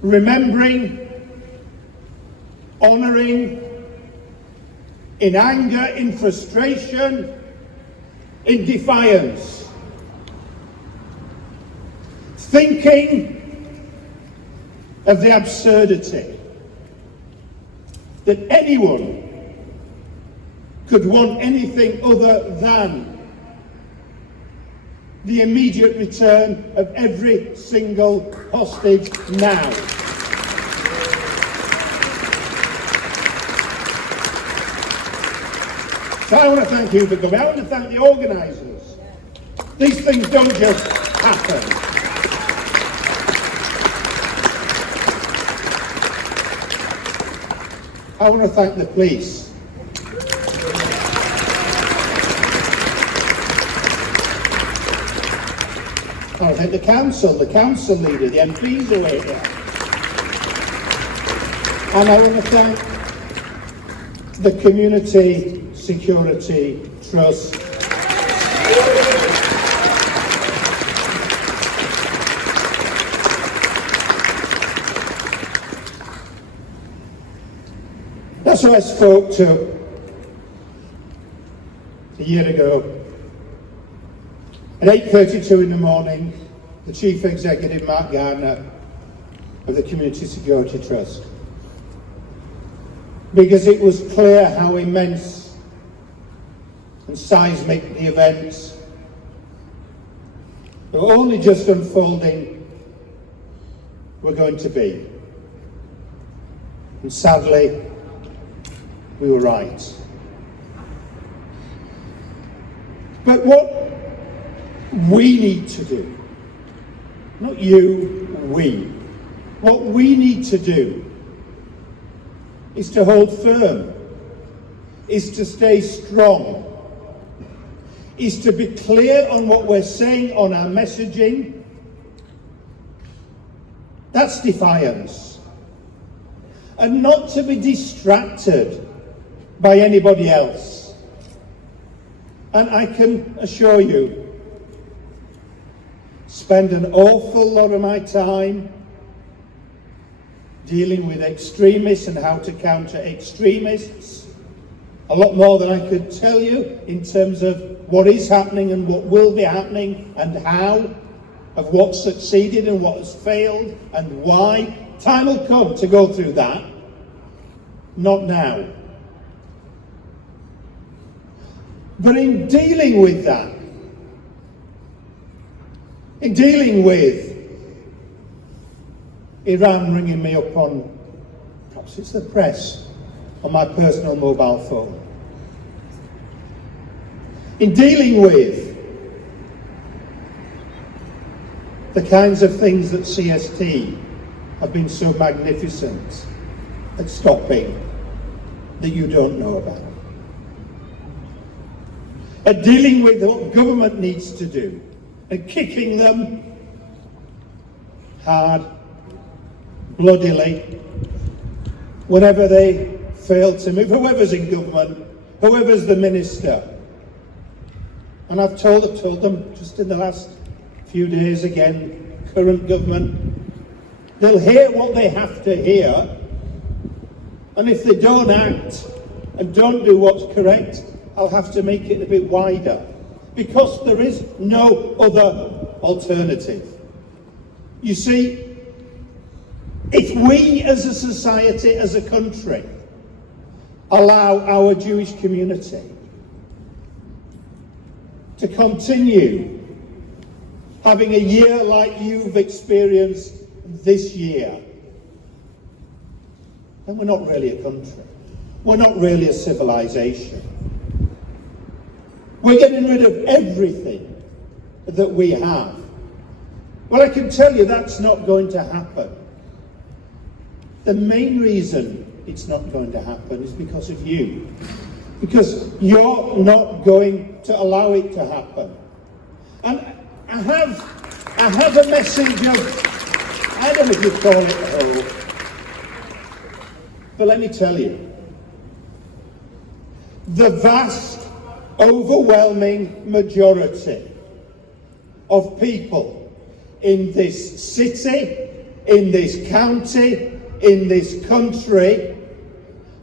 Remembering, honouring, in anger, in frustration, in defiance. Thinking of the absurdity that anyone could want anything other than the immediate return of every single hostage now. So I want to thank you for coming. I want to thank the organisers. These things don't just happen. I want to thank the police. I want to thank the council leader, the MPs who are here. And I want to thank the Community Security Trust. That's who I spoke to a year ago. At 8:32 in the morning, the Chief Executive, Mark Gardner, of the Community Security Trust. Because it was clear how immense and seismic the events that were only just unfolding were going to be. And sadly, we were right. But what we need to do, not you, we, what we need to do is to hold firm, is to stay strong, is to be clear on what we're saying on our messaging. That's defiance. And not to be distracted by anybody else. And I can assure you, spend an awful lot of my time dealing with extremists and how to counter extremists. A lot more than I could tell you in terms of what is happening and what will be happening and how, of what succeeded and what has failed and why. Time will come to go through that. Not now. But in dealing with that, in dealing with Iran ringing me up on, perhaps it's the press, on my personal mobile phone. In dealing with the kinds of things that CST have been so magnificent at stopping that you don't know about. At dealing with what government needs to do and kicking them hard, bloodily, whenever they fail to move, whoever's in government, whoever's the minister. And I've told them just in the last few days again, current government, they'll hear what they have to hear, and if they don't act and don't do what's correct, I'll have to make it a bit wider. because there is no other alternative. You see, if we as a society, as a country, allow our Jewish community to continue having a year like you've experienced this year, then we're not really a country. We're not really a civilization. We're getting rid of everything that we have. Well, I can tell you that's not going to happen. The main reason it's not going to happen is because of you. Because you're not going to allow it to happen. And I have a message of, I don't know if you call it hope, but let me tell you, the vast, overwhelming majority of people in this city, in this county, in this country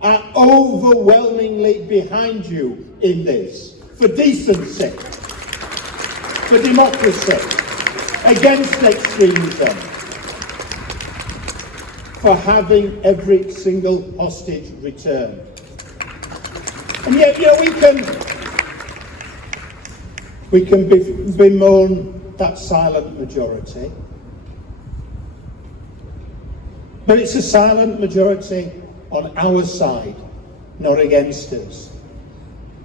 are overwhelmingly behind you in this, for decency, for democracy, against extremism, for having every single hostage returned. And yet, we can bemoan that silent majority. But it's a silent majority on our side, not against us.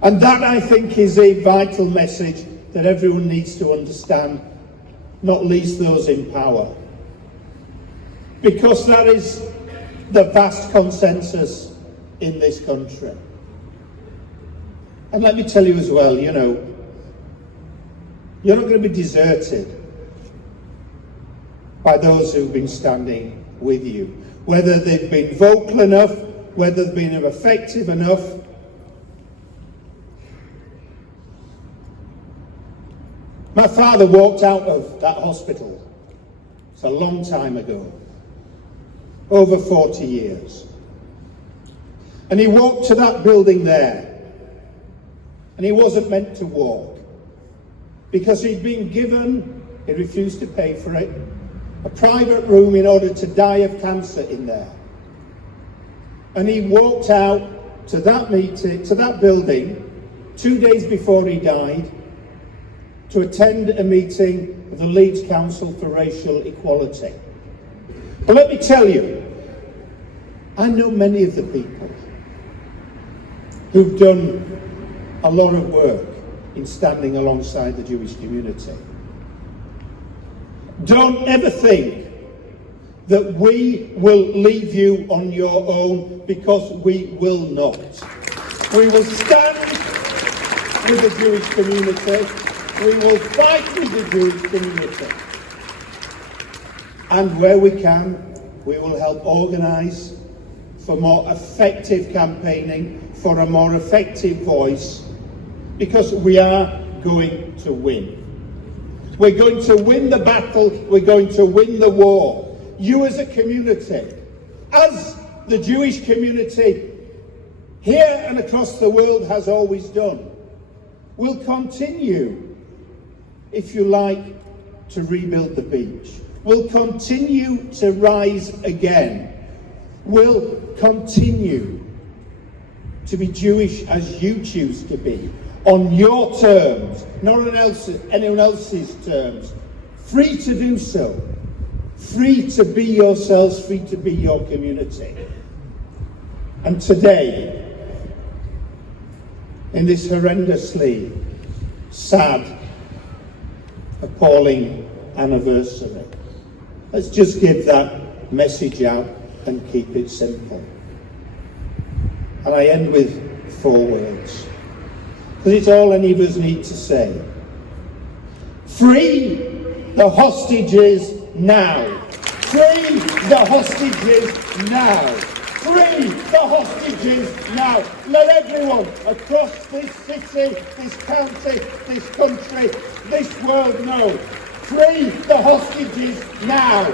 And that, I think, is a vital message that everyone needs to understand, not least those in power. Because that is the vast consensus in this country. And let me tell you as well, you're not going to be deserted by those who've been standing with you. Whether they've been vocal enough, whether they've been effective enough. My father walked out of that hospital. It's a long time ago. Over 40 years. And he walked to that building there. And he wasn't meant to walk. Because he'd been given, he refused to pay for it, a private room in order to die of cancer in there. And he walked out to that meeting, to that building, 2 days before he died, to attend a meeting of the Leeds Council for Racial Equality. But let me tell you, I know many of the people who've done a lot of work in standing alongside the Jewish community. Don't ever think that we will leave you on your own, because we will not. We will stand with the Jewish community. We will fight with the Jewish community. And where we can, we will help organise for more effective campaigning, for a more effective voice, because we are going to win. We're going to win the battle. We're going to win the war. You as a community, as the Jewish community here and across the world has always done, will continue, if you like, to rebuild the beach. Will continue to rise again. Will continue to be Jewish as you choose to be. On your terms, not anyone else's terms. Free to do so. Free to be yourselves, free to be your community. And today, in this horrendously sad, appalling anniversary, let's just give that message out and keep it simple. And I end with 4 words, because it's all any of us need to say. Free the hostages now. Free the hostages now. Free the hostages now. Let everyone across this city, this county, this country, this world know. Free the hostages now.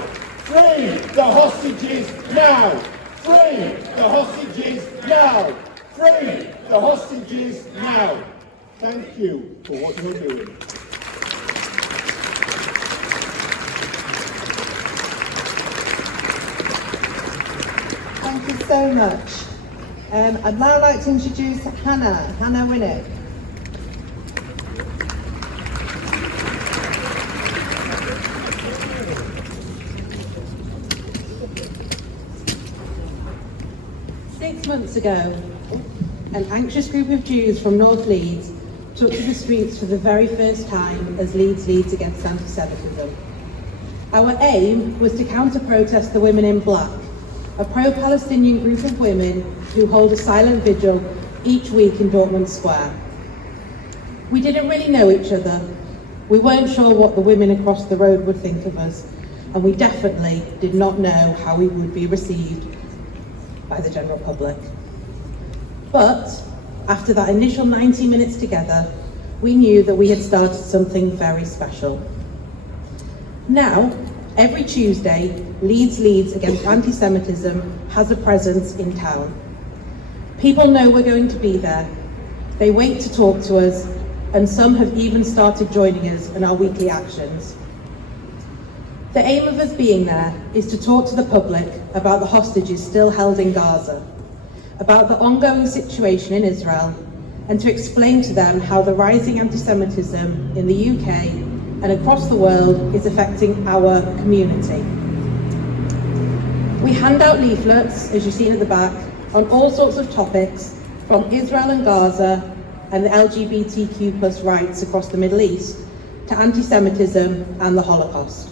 Free the hostages now. Free the hostages now. Free the hostages now. Thank you for what you're doing. Thank you so much. I'd now like to introduce Hannah Winnick. Six months ago, an anxious group of Jews from North Leeds took to the streets for the very first time as Leeds leads against anti-Semitism. Our aim was to counter-protest the Women in Black, a pro-Palestinian group of women who hold a silent vigil each week in Dortmund Square. We didn't really know each other. We weren't sure what the women across the road would think of us, and we definitely did not know how we would be received by the general public. But after that initial 90 minutes together, we knew that we had started something very special. Now, every Tuesday, Leeds Leads Against Anti-Semitism has a presence in town. People know we're going to be there. They wait to talk to us, and some have even started joining us in our weekly actions. The aim of us being there is to talk to the public about the hostages still held in Gaza, about the ongoing situation in Israel, and to explain to them how the rising anti-Semitism in the UK and across the world is affecting our community. We hand out leaflets, as you've seen at the back, on all sorts of topics, from Israel and Gaza and the LGBTQ+ rights across the Middle East to anti-Semitism and the Holocaust.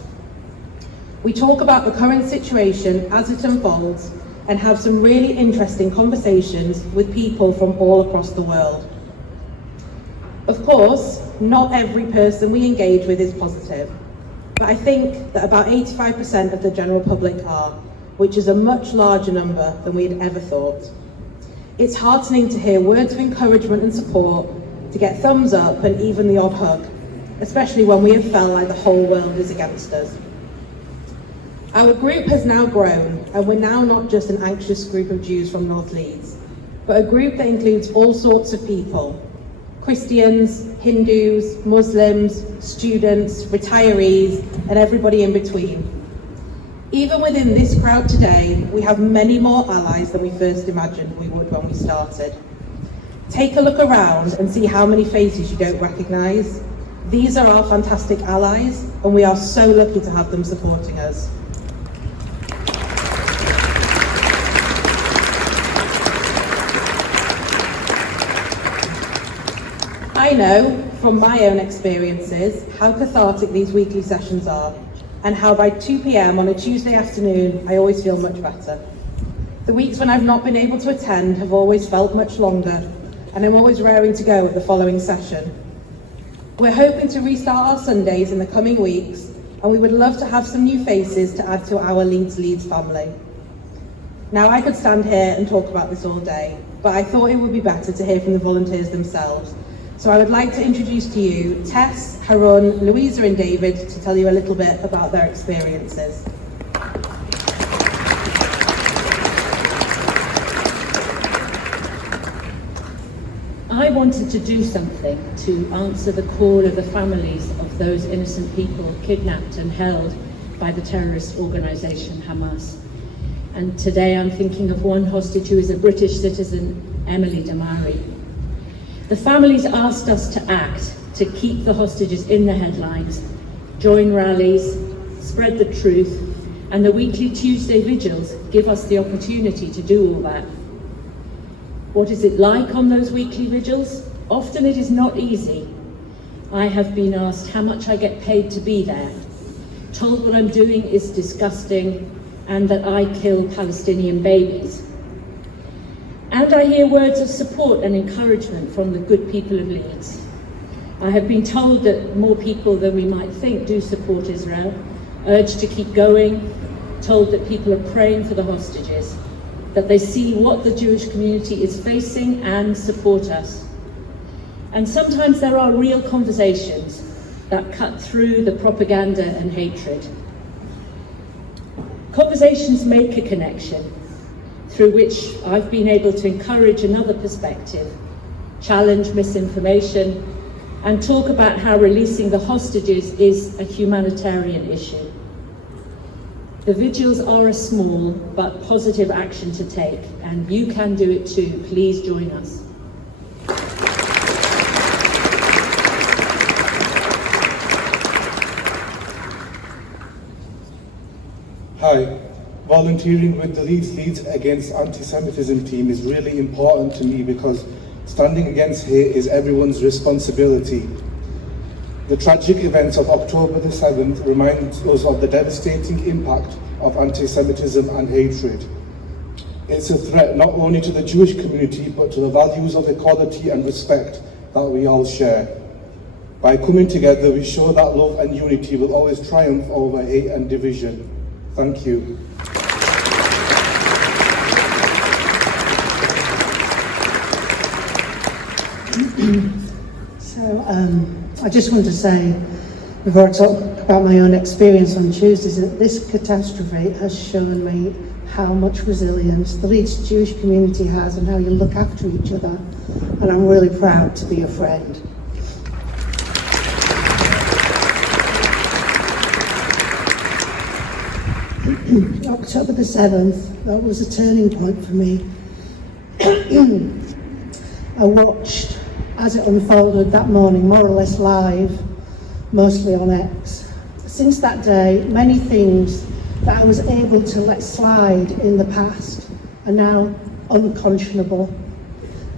We talk about the current situation as it unfolds and have some really interesting conversations with people from all across the world. Of course, not every person we engage with is positive, but I think that about 85% of the general public are, which is a much larger number than we had ever thought. It's heartening to hear words of encouragement and support, to get thumbs up and even the odd hug, especially when we have felt like the whole world is against us. Our group has now grown, and we're now not just an anxious group of Jews from North Leeds, but a group that includes all sorts of people: Christians, Hindus, Muslims, students, retirees, and everybody in between. Even within this crowd today, we have many more allies than we first imagined we would when we started. Take a look around and see how many faces you don't recognise. These are our fantastic allies, and we are so lucky to have them supporting us. I know from my own experiences how cathartic these weekly sessions are, and how by 2 p.m. on a Tuesday afternoon I always feel much better. The weeks when I've not been able to attend have always felt much longer, and I'm always raring to go at the following session. We're hoping to restart our Sundays in the coming weeks, and we would love to have some new faces to add to our Leeds family. Now, I could stand here and talk about this all day, but I thought it would be better to hear from the volunteers themselves. So I would like to introduce to you Tess, Harun, Louisa and David to tell you a little bit about their experiences. I wanted to do something to answer the call of the families of those innocent people kidnapped and held by the terrorist organisation Hamas. And today I'm thinking of one hostage who is a British citizen, Emily Damari. The families asked us to act, to keep the hostages in the headlines, join rallies, spread the truth, and the weekly Tuesday vigils give us the opportunity to do all that. What is it like on those weekly vigils? Often it is not easy. I have been asked how much I get paid to be there, told what I'm doing is disgusting, and that I kill Palestinian babies. And I hear words of support and encouragement from the good people of Leeds. I have been told that more people than we might think do support Israel, urged to keep going, told that people are praying for the hostages, that they see what the Jewish community is facing and support us. And sometimes there are real conversations that cut through the propaganda and hatred. Conversations make a connection through which I've been able to encourage another perspective, challenge misinformation, and talk about how releasing the hostages is a humanitarian issue. The vigils are a small but positive action to take, and you can do it too. Please join us. Hi, volunteering with the Leeds Against Anti-Semitism team is really important to me because standing against hate is everyone's responsibility. The tragic events of October the 7th remind us of the devastating impact of anti-Semitism and hatred. It's a threat not only to the Jewish community but to the values of equality and respect that we all share. By coming together, we show that love and unity will always triumph over hate and division. Thank you. So I just want to say, before I talk about my own experience on Tuesdays, that this catastrophe has shown me how much resilience the Leeds Jewish community has and how you look after each other. And I'm really proud to be your friend. October the 7th, that was a turning point for me. I watched as it unfolded that morning, more or less live, mostly on X. Since that day, many things that I was able to let slide in the past are now unconscionable.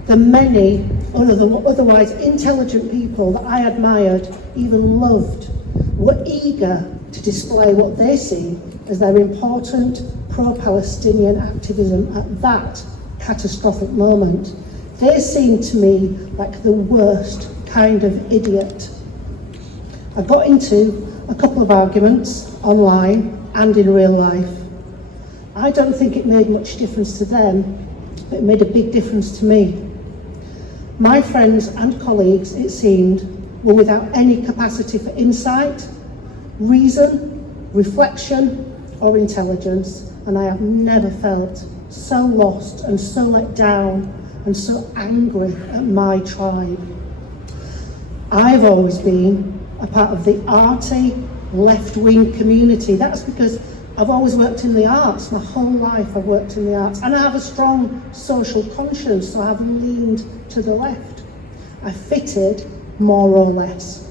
The many otherwise intelligent people that I admired, even loved, were eager to display what they see as their important pro-Palestinian activism at that catastrophic moment. They seemed to me like the worst kind of idiot. I got into a couple of arguments online and in real life. I don't think it made much difference to them, but it made a big difference to me. My friends and colleagues, it seemed, were without any capacity for insight, reason, reflection, or intelligence, and I have never felt so lost and so let down and so angry at my tribe. I've always been a part of the arty, left-wing community. That's because I've always worked in the arts. My whole life I've worked in the arts, and I have a strong social conscience, so I've leaned to the left. I fitted more or less.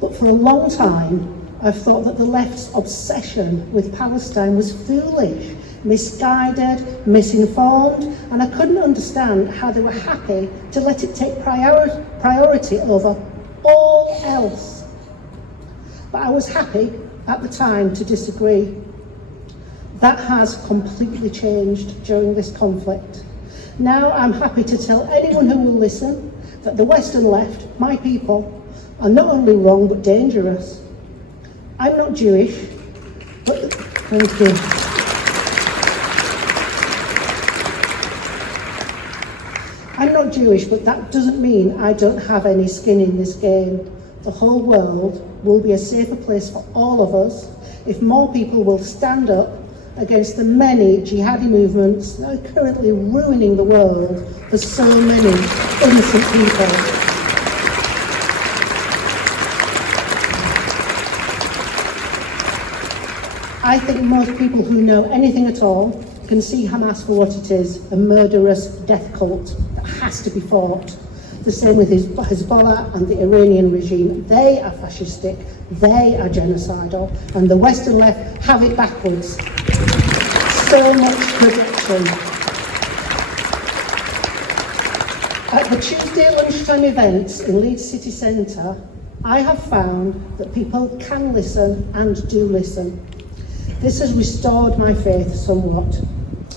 But for a long time, I've thought that the left's obsession with Palestine was foolish, misguided, misinformed, and I couldn't understand how they were happy to let it take priority over all else. But I was happy at the time to disagree. That has completely changed during this conflict. Now I'm happy to tell anyone who will listen that the Western left, my people, are not only wrong but dangerous. I'm not Jewish, but thank you. I'm not Jewish, but that doesn't mean I don't have any skin in this game. The whole world will be a safer place for all of us if more people will stand up against the many jihadi movements that are currently ruining the world for so many innocent people. I think most people who know anything at all can see Hamas for what it is, a murderous death cult that has to be fought. The same with Hezbollah and the Iranian regime. They are fascistic, they are genocidal, and the Western left have it backwards. So much projection. At the Tuesday lunchtime events in Leeds City Centre, I have found that people can listen and do listen. This has restored my faith somewhat.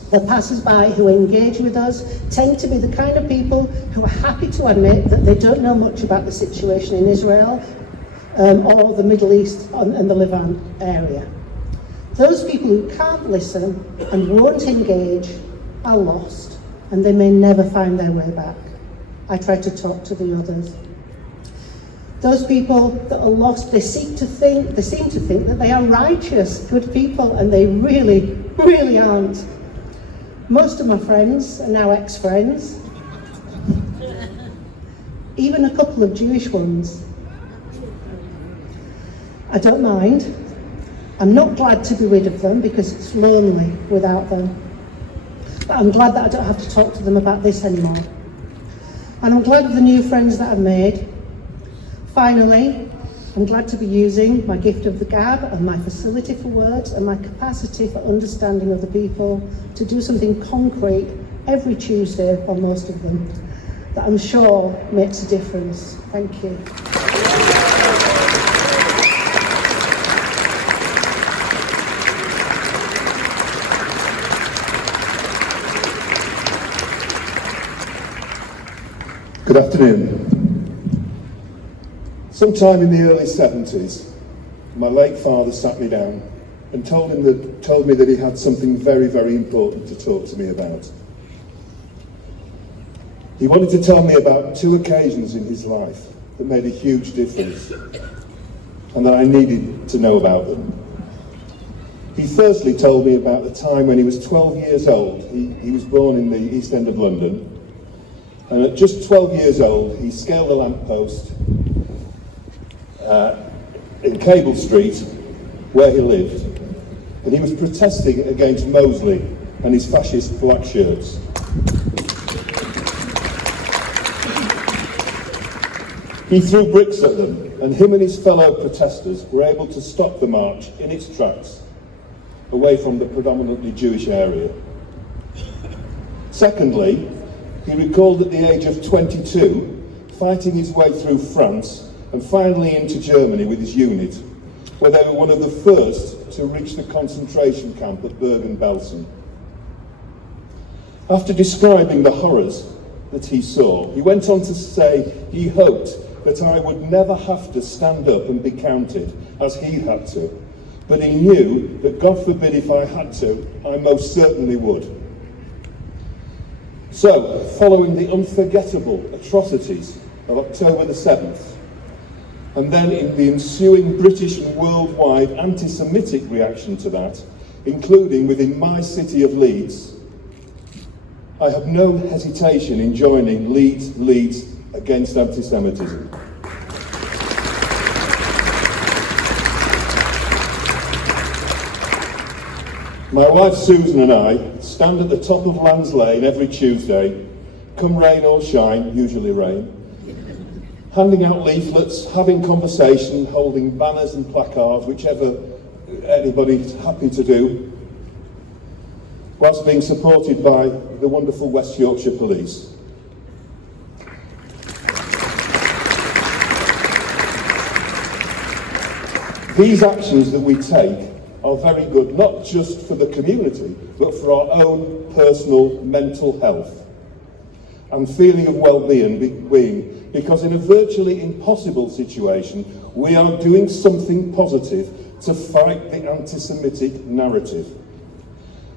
The passers-by who engage with us tend to be the kind of people who are happy to admit that they don't know much about the situation in Israel or the Middle East and the Levant area. Those people who can't listen and won't engage are lost, and they may never find their way back. I try to talk to the others. Those people that are lost, they seem to think that they are righteous, good people, and they really, really aren't. Most of my friends are now ex-friends. even a couple of Jewish ones. I don't mind. I'm not glad to be rid of them because it's lonely without them. But I'm glad that I don't have to talk to them about this anymore. And I'm glad of the new friends that I've made. Finally, I'm glad to be using my gift of the gab and my facility for words and my capacity for understanding other people to do something concrete every Tuesday on most of them that I'm sure makes a difference. Thank you. Good afternoon. Sometime in the early 70s, my late father sat me down and told me that he had something very, very important to talk to me about. He wanted to tell me about 2 occasions in his life that made a huge difference and that I needed to know about them. He firstly told me about the time when he was 12 years old. He was born in the East End of London, and at just 12 years old he scaled a lamppost in Cable Street where he lived, and he was protesting against Mosley and his fascist black shirts. He threw bricks at them, and him and his fellow protesters were able to stop the march in its tracks away from the predominantly Jewish area. Secondly, he recalled at the age of 22 fighting his way through France and finally into Germany with his unit, where they were one of the first to reach the concentration camp at Bergen-Belsen. After describing the horrors that he saw, he went on to say he hoped that I would never have to stand up and be counted as he had to, but he knew that God forbid if I had to, I most certainly would. So, following the unforgettable atrocities of October the 7th, and then in the ensuing British and worldwide anti-Semitic reaction to that, including within my city of Leeds, I have no hesitation in joining Leeds against anti-Semitism. My wife Susan and I stand at the top of Lands Lane every Tuesday, come rain or shine, usually rain, handing out leaflets, having conversation, holding banners and placards, whichever anybody's happy to do, whilst being supported by the wonderful West Yorkshire Police. These actions that we take are very good, not just for the community, but for our own personal mental health and feeling of well-being, because in a virtually impossible situation, we are doing something positive to fight the anti-Semitic narrative.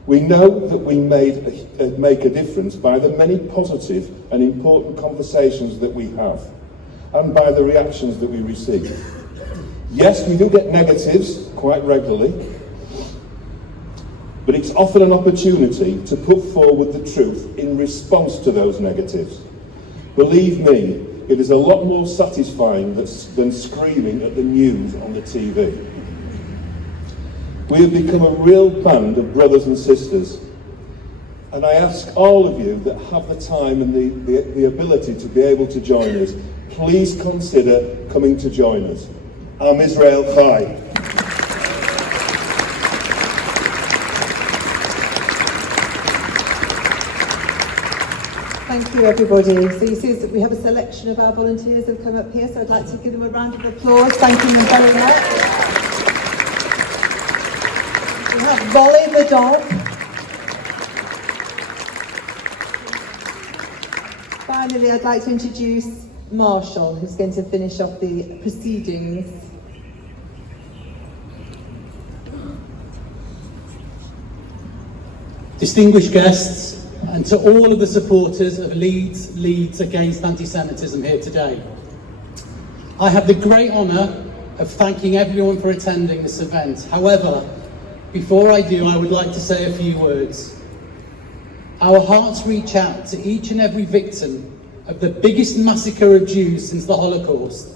We know that we make a difference by the many positive and important conversations that we have, and by the reactions that we receive. Yes, we do get negatives quite regularly, but it's often an opportunity to put forward the truth in response to those negatives. Believe me, it is a lot more satisfying than screaming at the news on the TV. We have become a real band of brothers and sisters, and I ask all of you that have the time and the ability to be able to join us, please consider coming to join us. Am Israel Chai. Thank you, everybody. So you see that we have a selection of our volunteers who have come up here, so I'd like to give them a round of applause, thanking them very much. We have Molly the dog. Finally, I'd like to introduce Marshall, who's going to finish off the proceedings. Distinguished guests, and to all of the supporters of Leeds Against Anti-Semitism here today. I have the great honour of thanking everyone for attending this event. However, before I do, I would like to say a few words. Our hearts reach out to each and every victim of the biggest massacre of Jews since the Holocaust,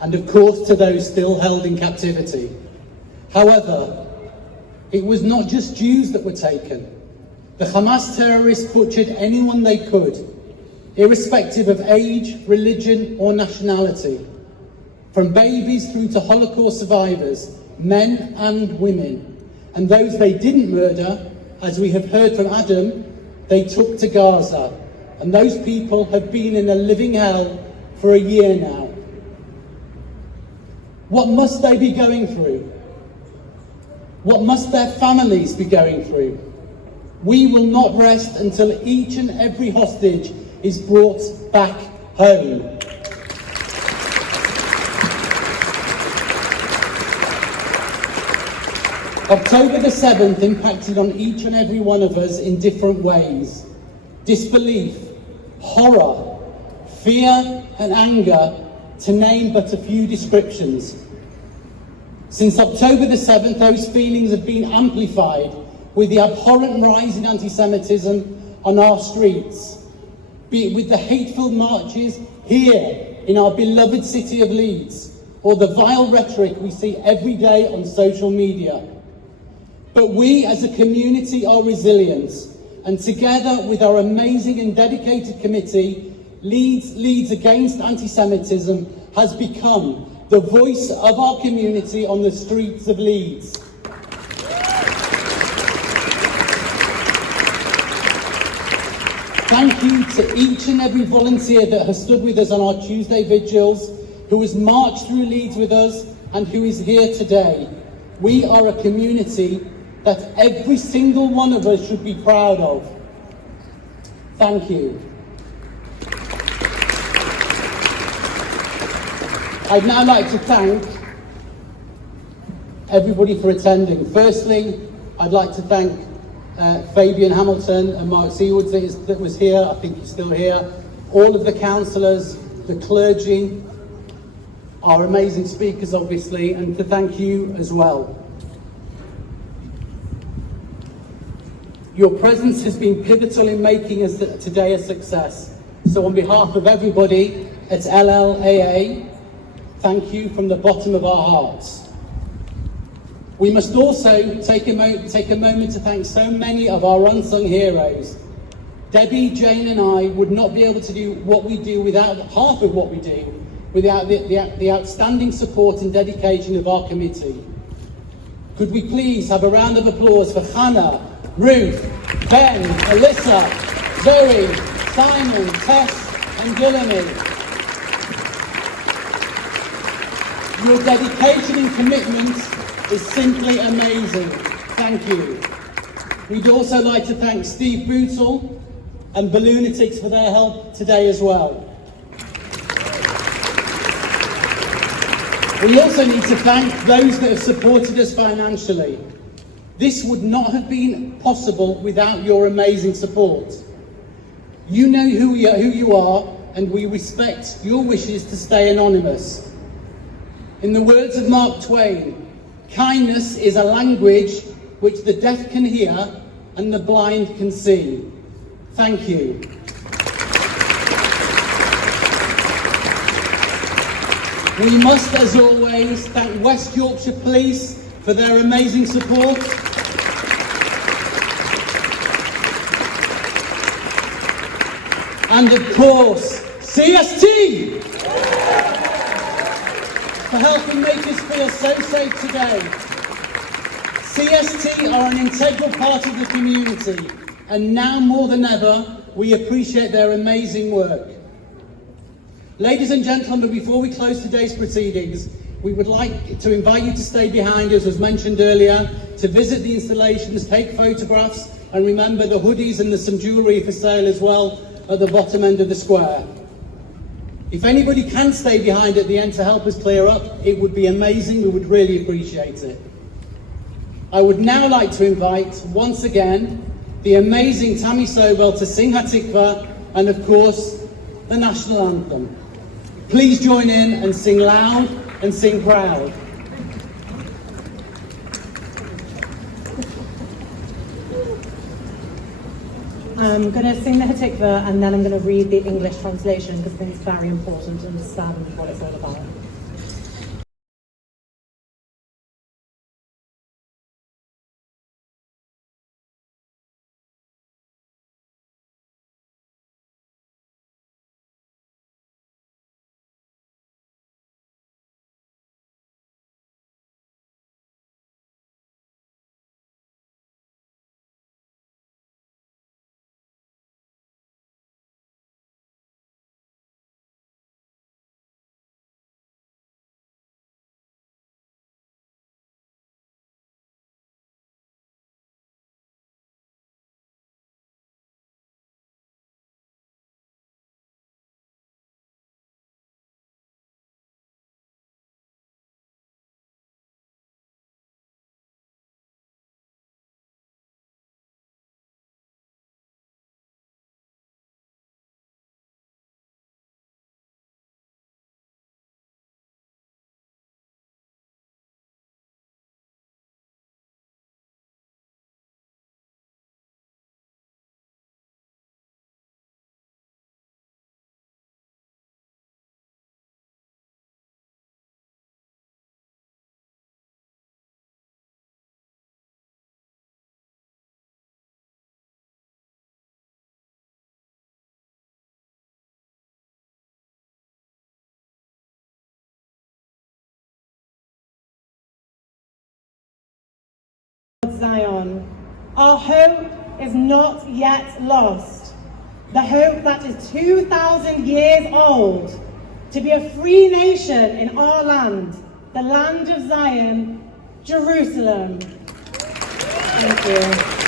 and of course to those still held in captivity. However, it was not just Jews that were taken. The Hamas terrorists butchered anyone they could, irrespective of age, religion, or nationality. From babies through to Holocaust survivors, men and women. And those they didn't murder, as we have heard from Adam, they took to Gaza. And those people have been in a living hell for a year now. What must they be going through? What must their families be going through? We will not rest until each and every hostage is brought back home. October the 7th impacted on each and every one of us in different ways. Disbelief, horror, fear and anger, to name but a few descriptions. Since October the 7th, those feelings have been amplified with the abhorrent rise in anti-Semitism on our streets, be it with the hateful marches here in our beloved city of Leeds, or the vile rhetoric we see every day on social media. But we as a community are resilient, and together with our amazing and dedicated committee, Leeds Against Anti-Semitism has become the voice of our community on the streets of Leeds. Thank you to each and every volunteer that has stood with us on our Tuesday vigils, who has marched through Leeds with us, and who is here today. We are a community that every single one of us should be proud of. Thank you. I'd now like to thank everybody for attending. Firstly, I'd like to thank Fabian Hamilton and Mark Seawood that was here. I think he's still here. All of the councillors, the clergy, our amazing speakers obviously, and to thank you as well. Your presence has been pivotal in making us today a success. So on behalf of everybody at LLAA, thank you from the bottom of our hearts. We must also take a moment to thank so many of our unsung heroes. Debbie, Jane and I would not be able to do what we do without half of what we do, without the outstanding support and dedication of our committee. Could we please have a round of applause for Hannah, Ruth, Ben, Alyssa, Zoe, Simon, Tess and Guilherme. Your dedication and commitment is simply amazing. Thank you. We'd also like to thank Steve Bootle and Balloonatics for their help today as well. We also need to thank those that have supported us financially. This would not have been possible without your amazing support. You know who you are, and we respect your wishes to stay anonymous. In the words of Mark Twain, kindness is a language which the deaf can hear and the blind can see. Thank you. We must, as always, thank West Yorkshire Police for their amazing support. And of course, CST for helping make us feel so safe today. CST are an integral part of the community, and now more than ever, we appreciate their amazing work. Ladies and gentlemen, before we close today's proceedings, we would like to invite you to stay behind us, as mentioned earlier, to visit the installations, take photographs, and remember the hoodies and some jewellery for sale as well at the bottom end of the square. If anybody can stay behind at the end to help us clear up, it would be amazing. We would really appreciate it. I would now like to invite, once again, the amazing Tammy Sobel to sing Hatikva and, of course, the national anthem. Please join in and sing loud and sing proud. I'm going to sing the Hatikva and then I'm going to read the English translation because I think it's very important to understand what it's all about. Zion. Our hope is not yet lost. The hope that is 2,000 years old, to be a free nation in our land, the land of Zion, Jerusalem. Thank you.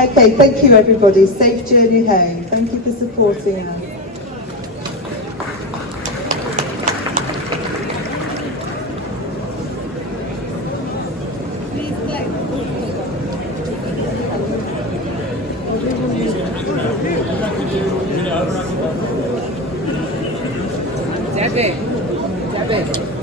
Okay, thank you everybody. Safe journey home. Thank you for supporting us. Debbie.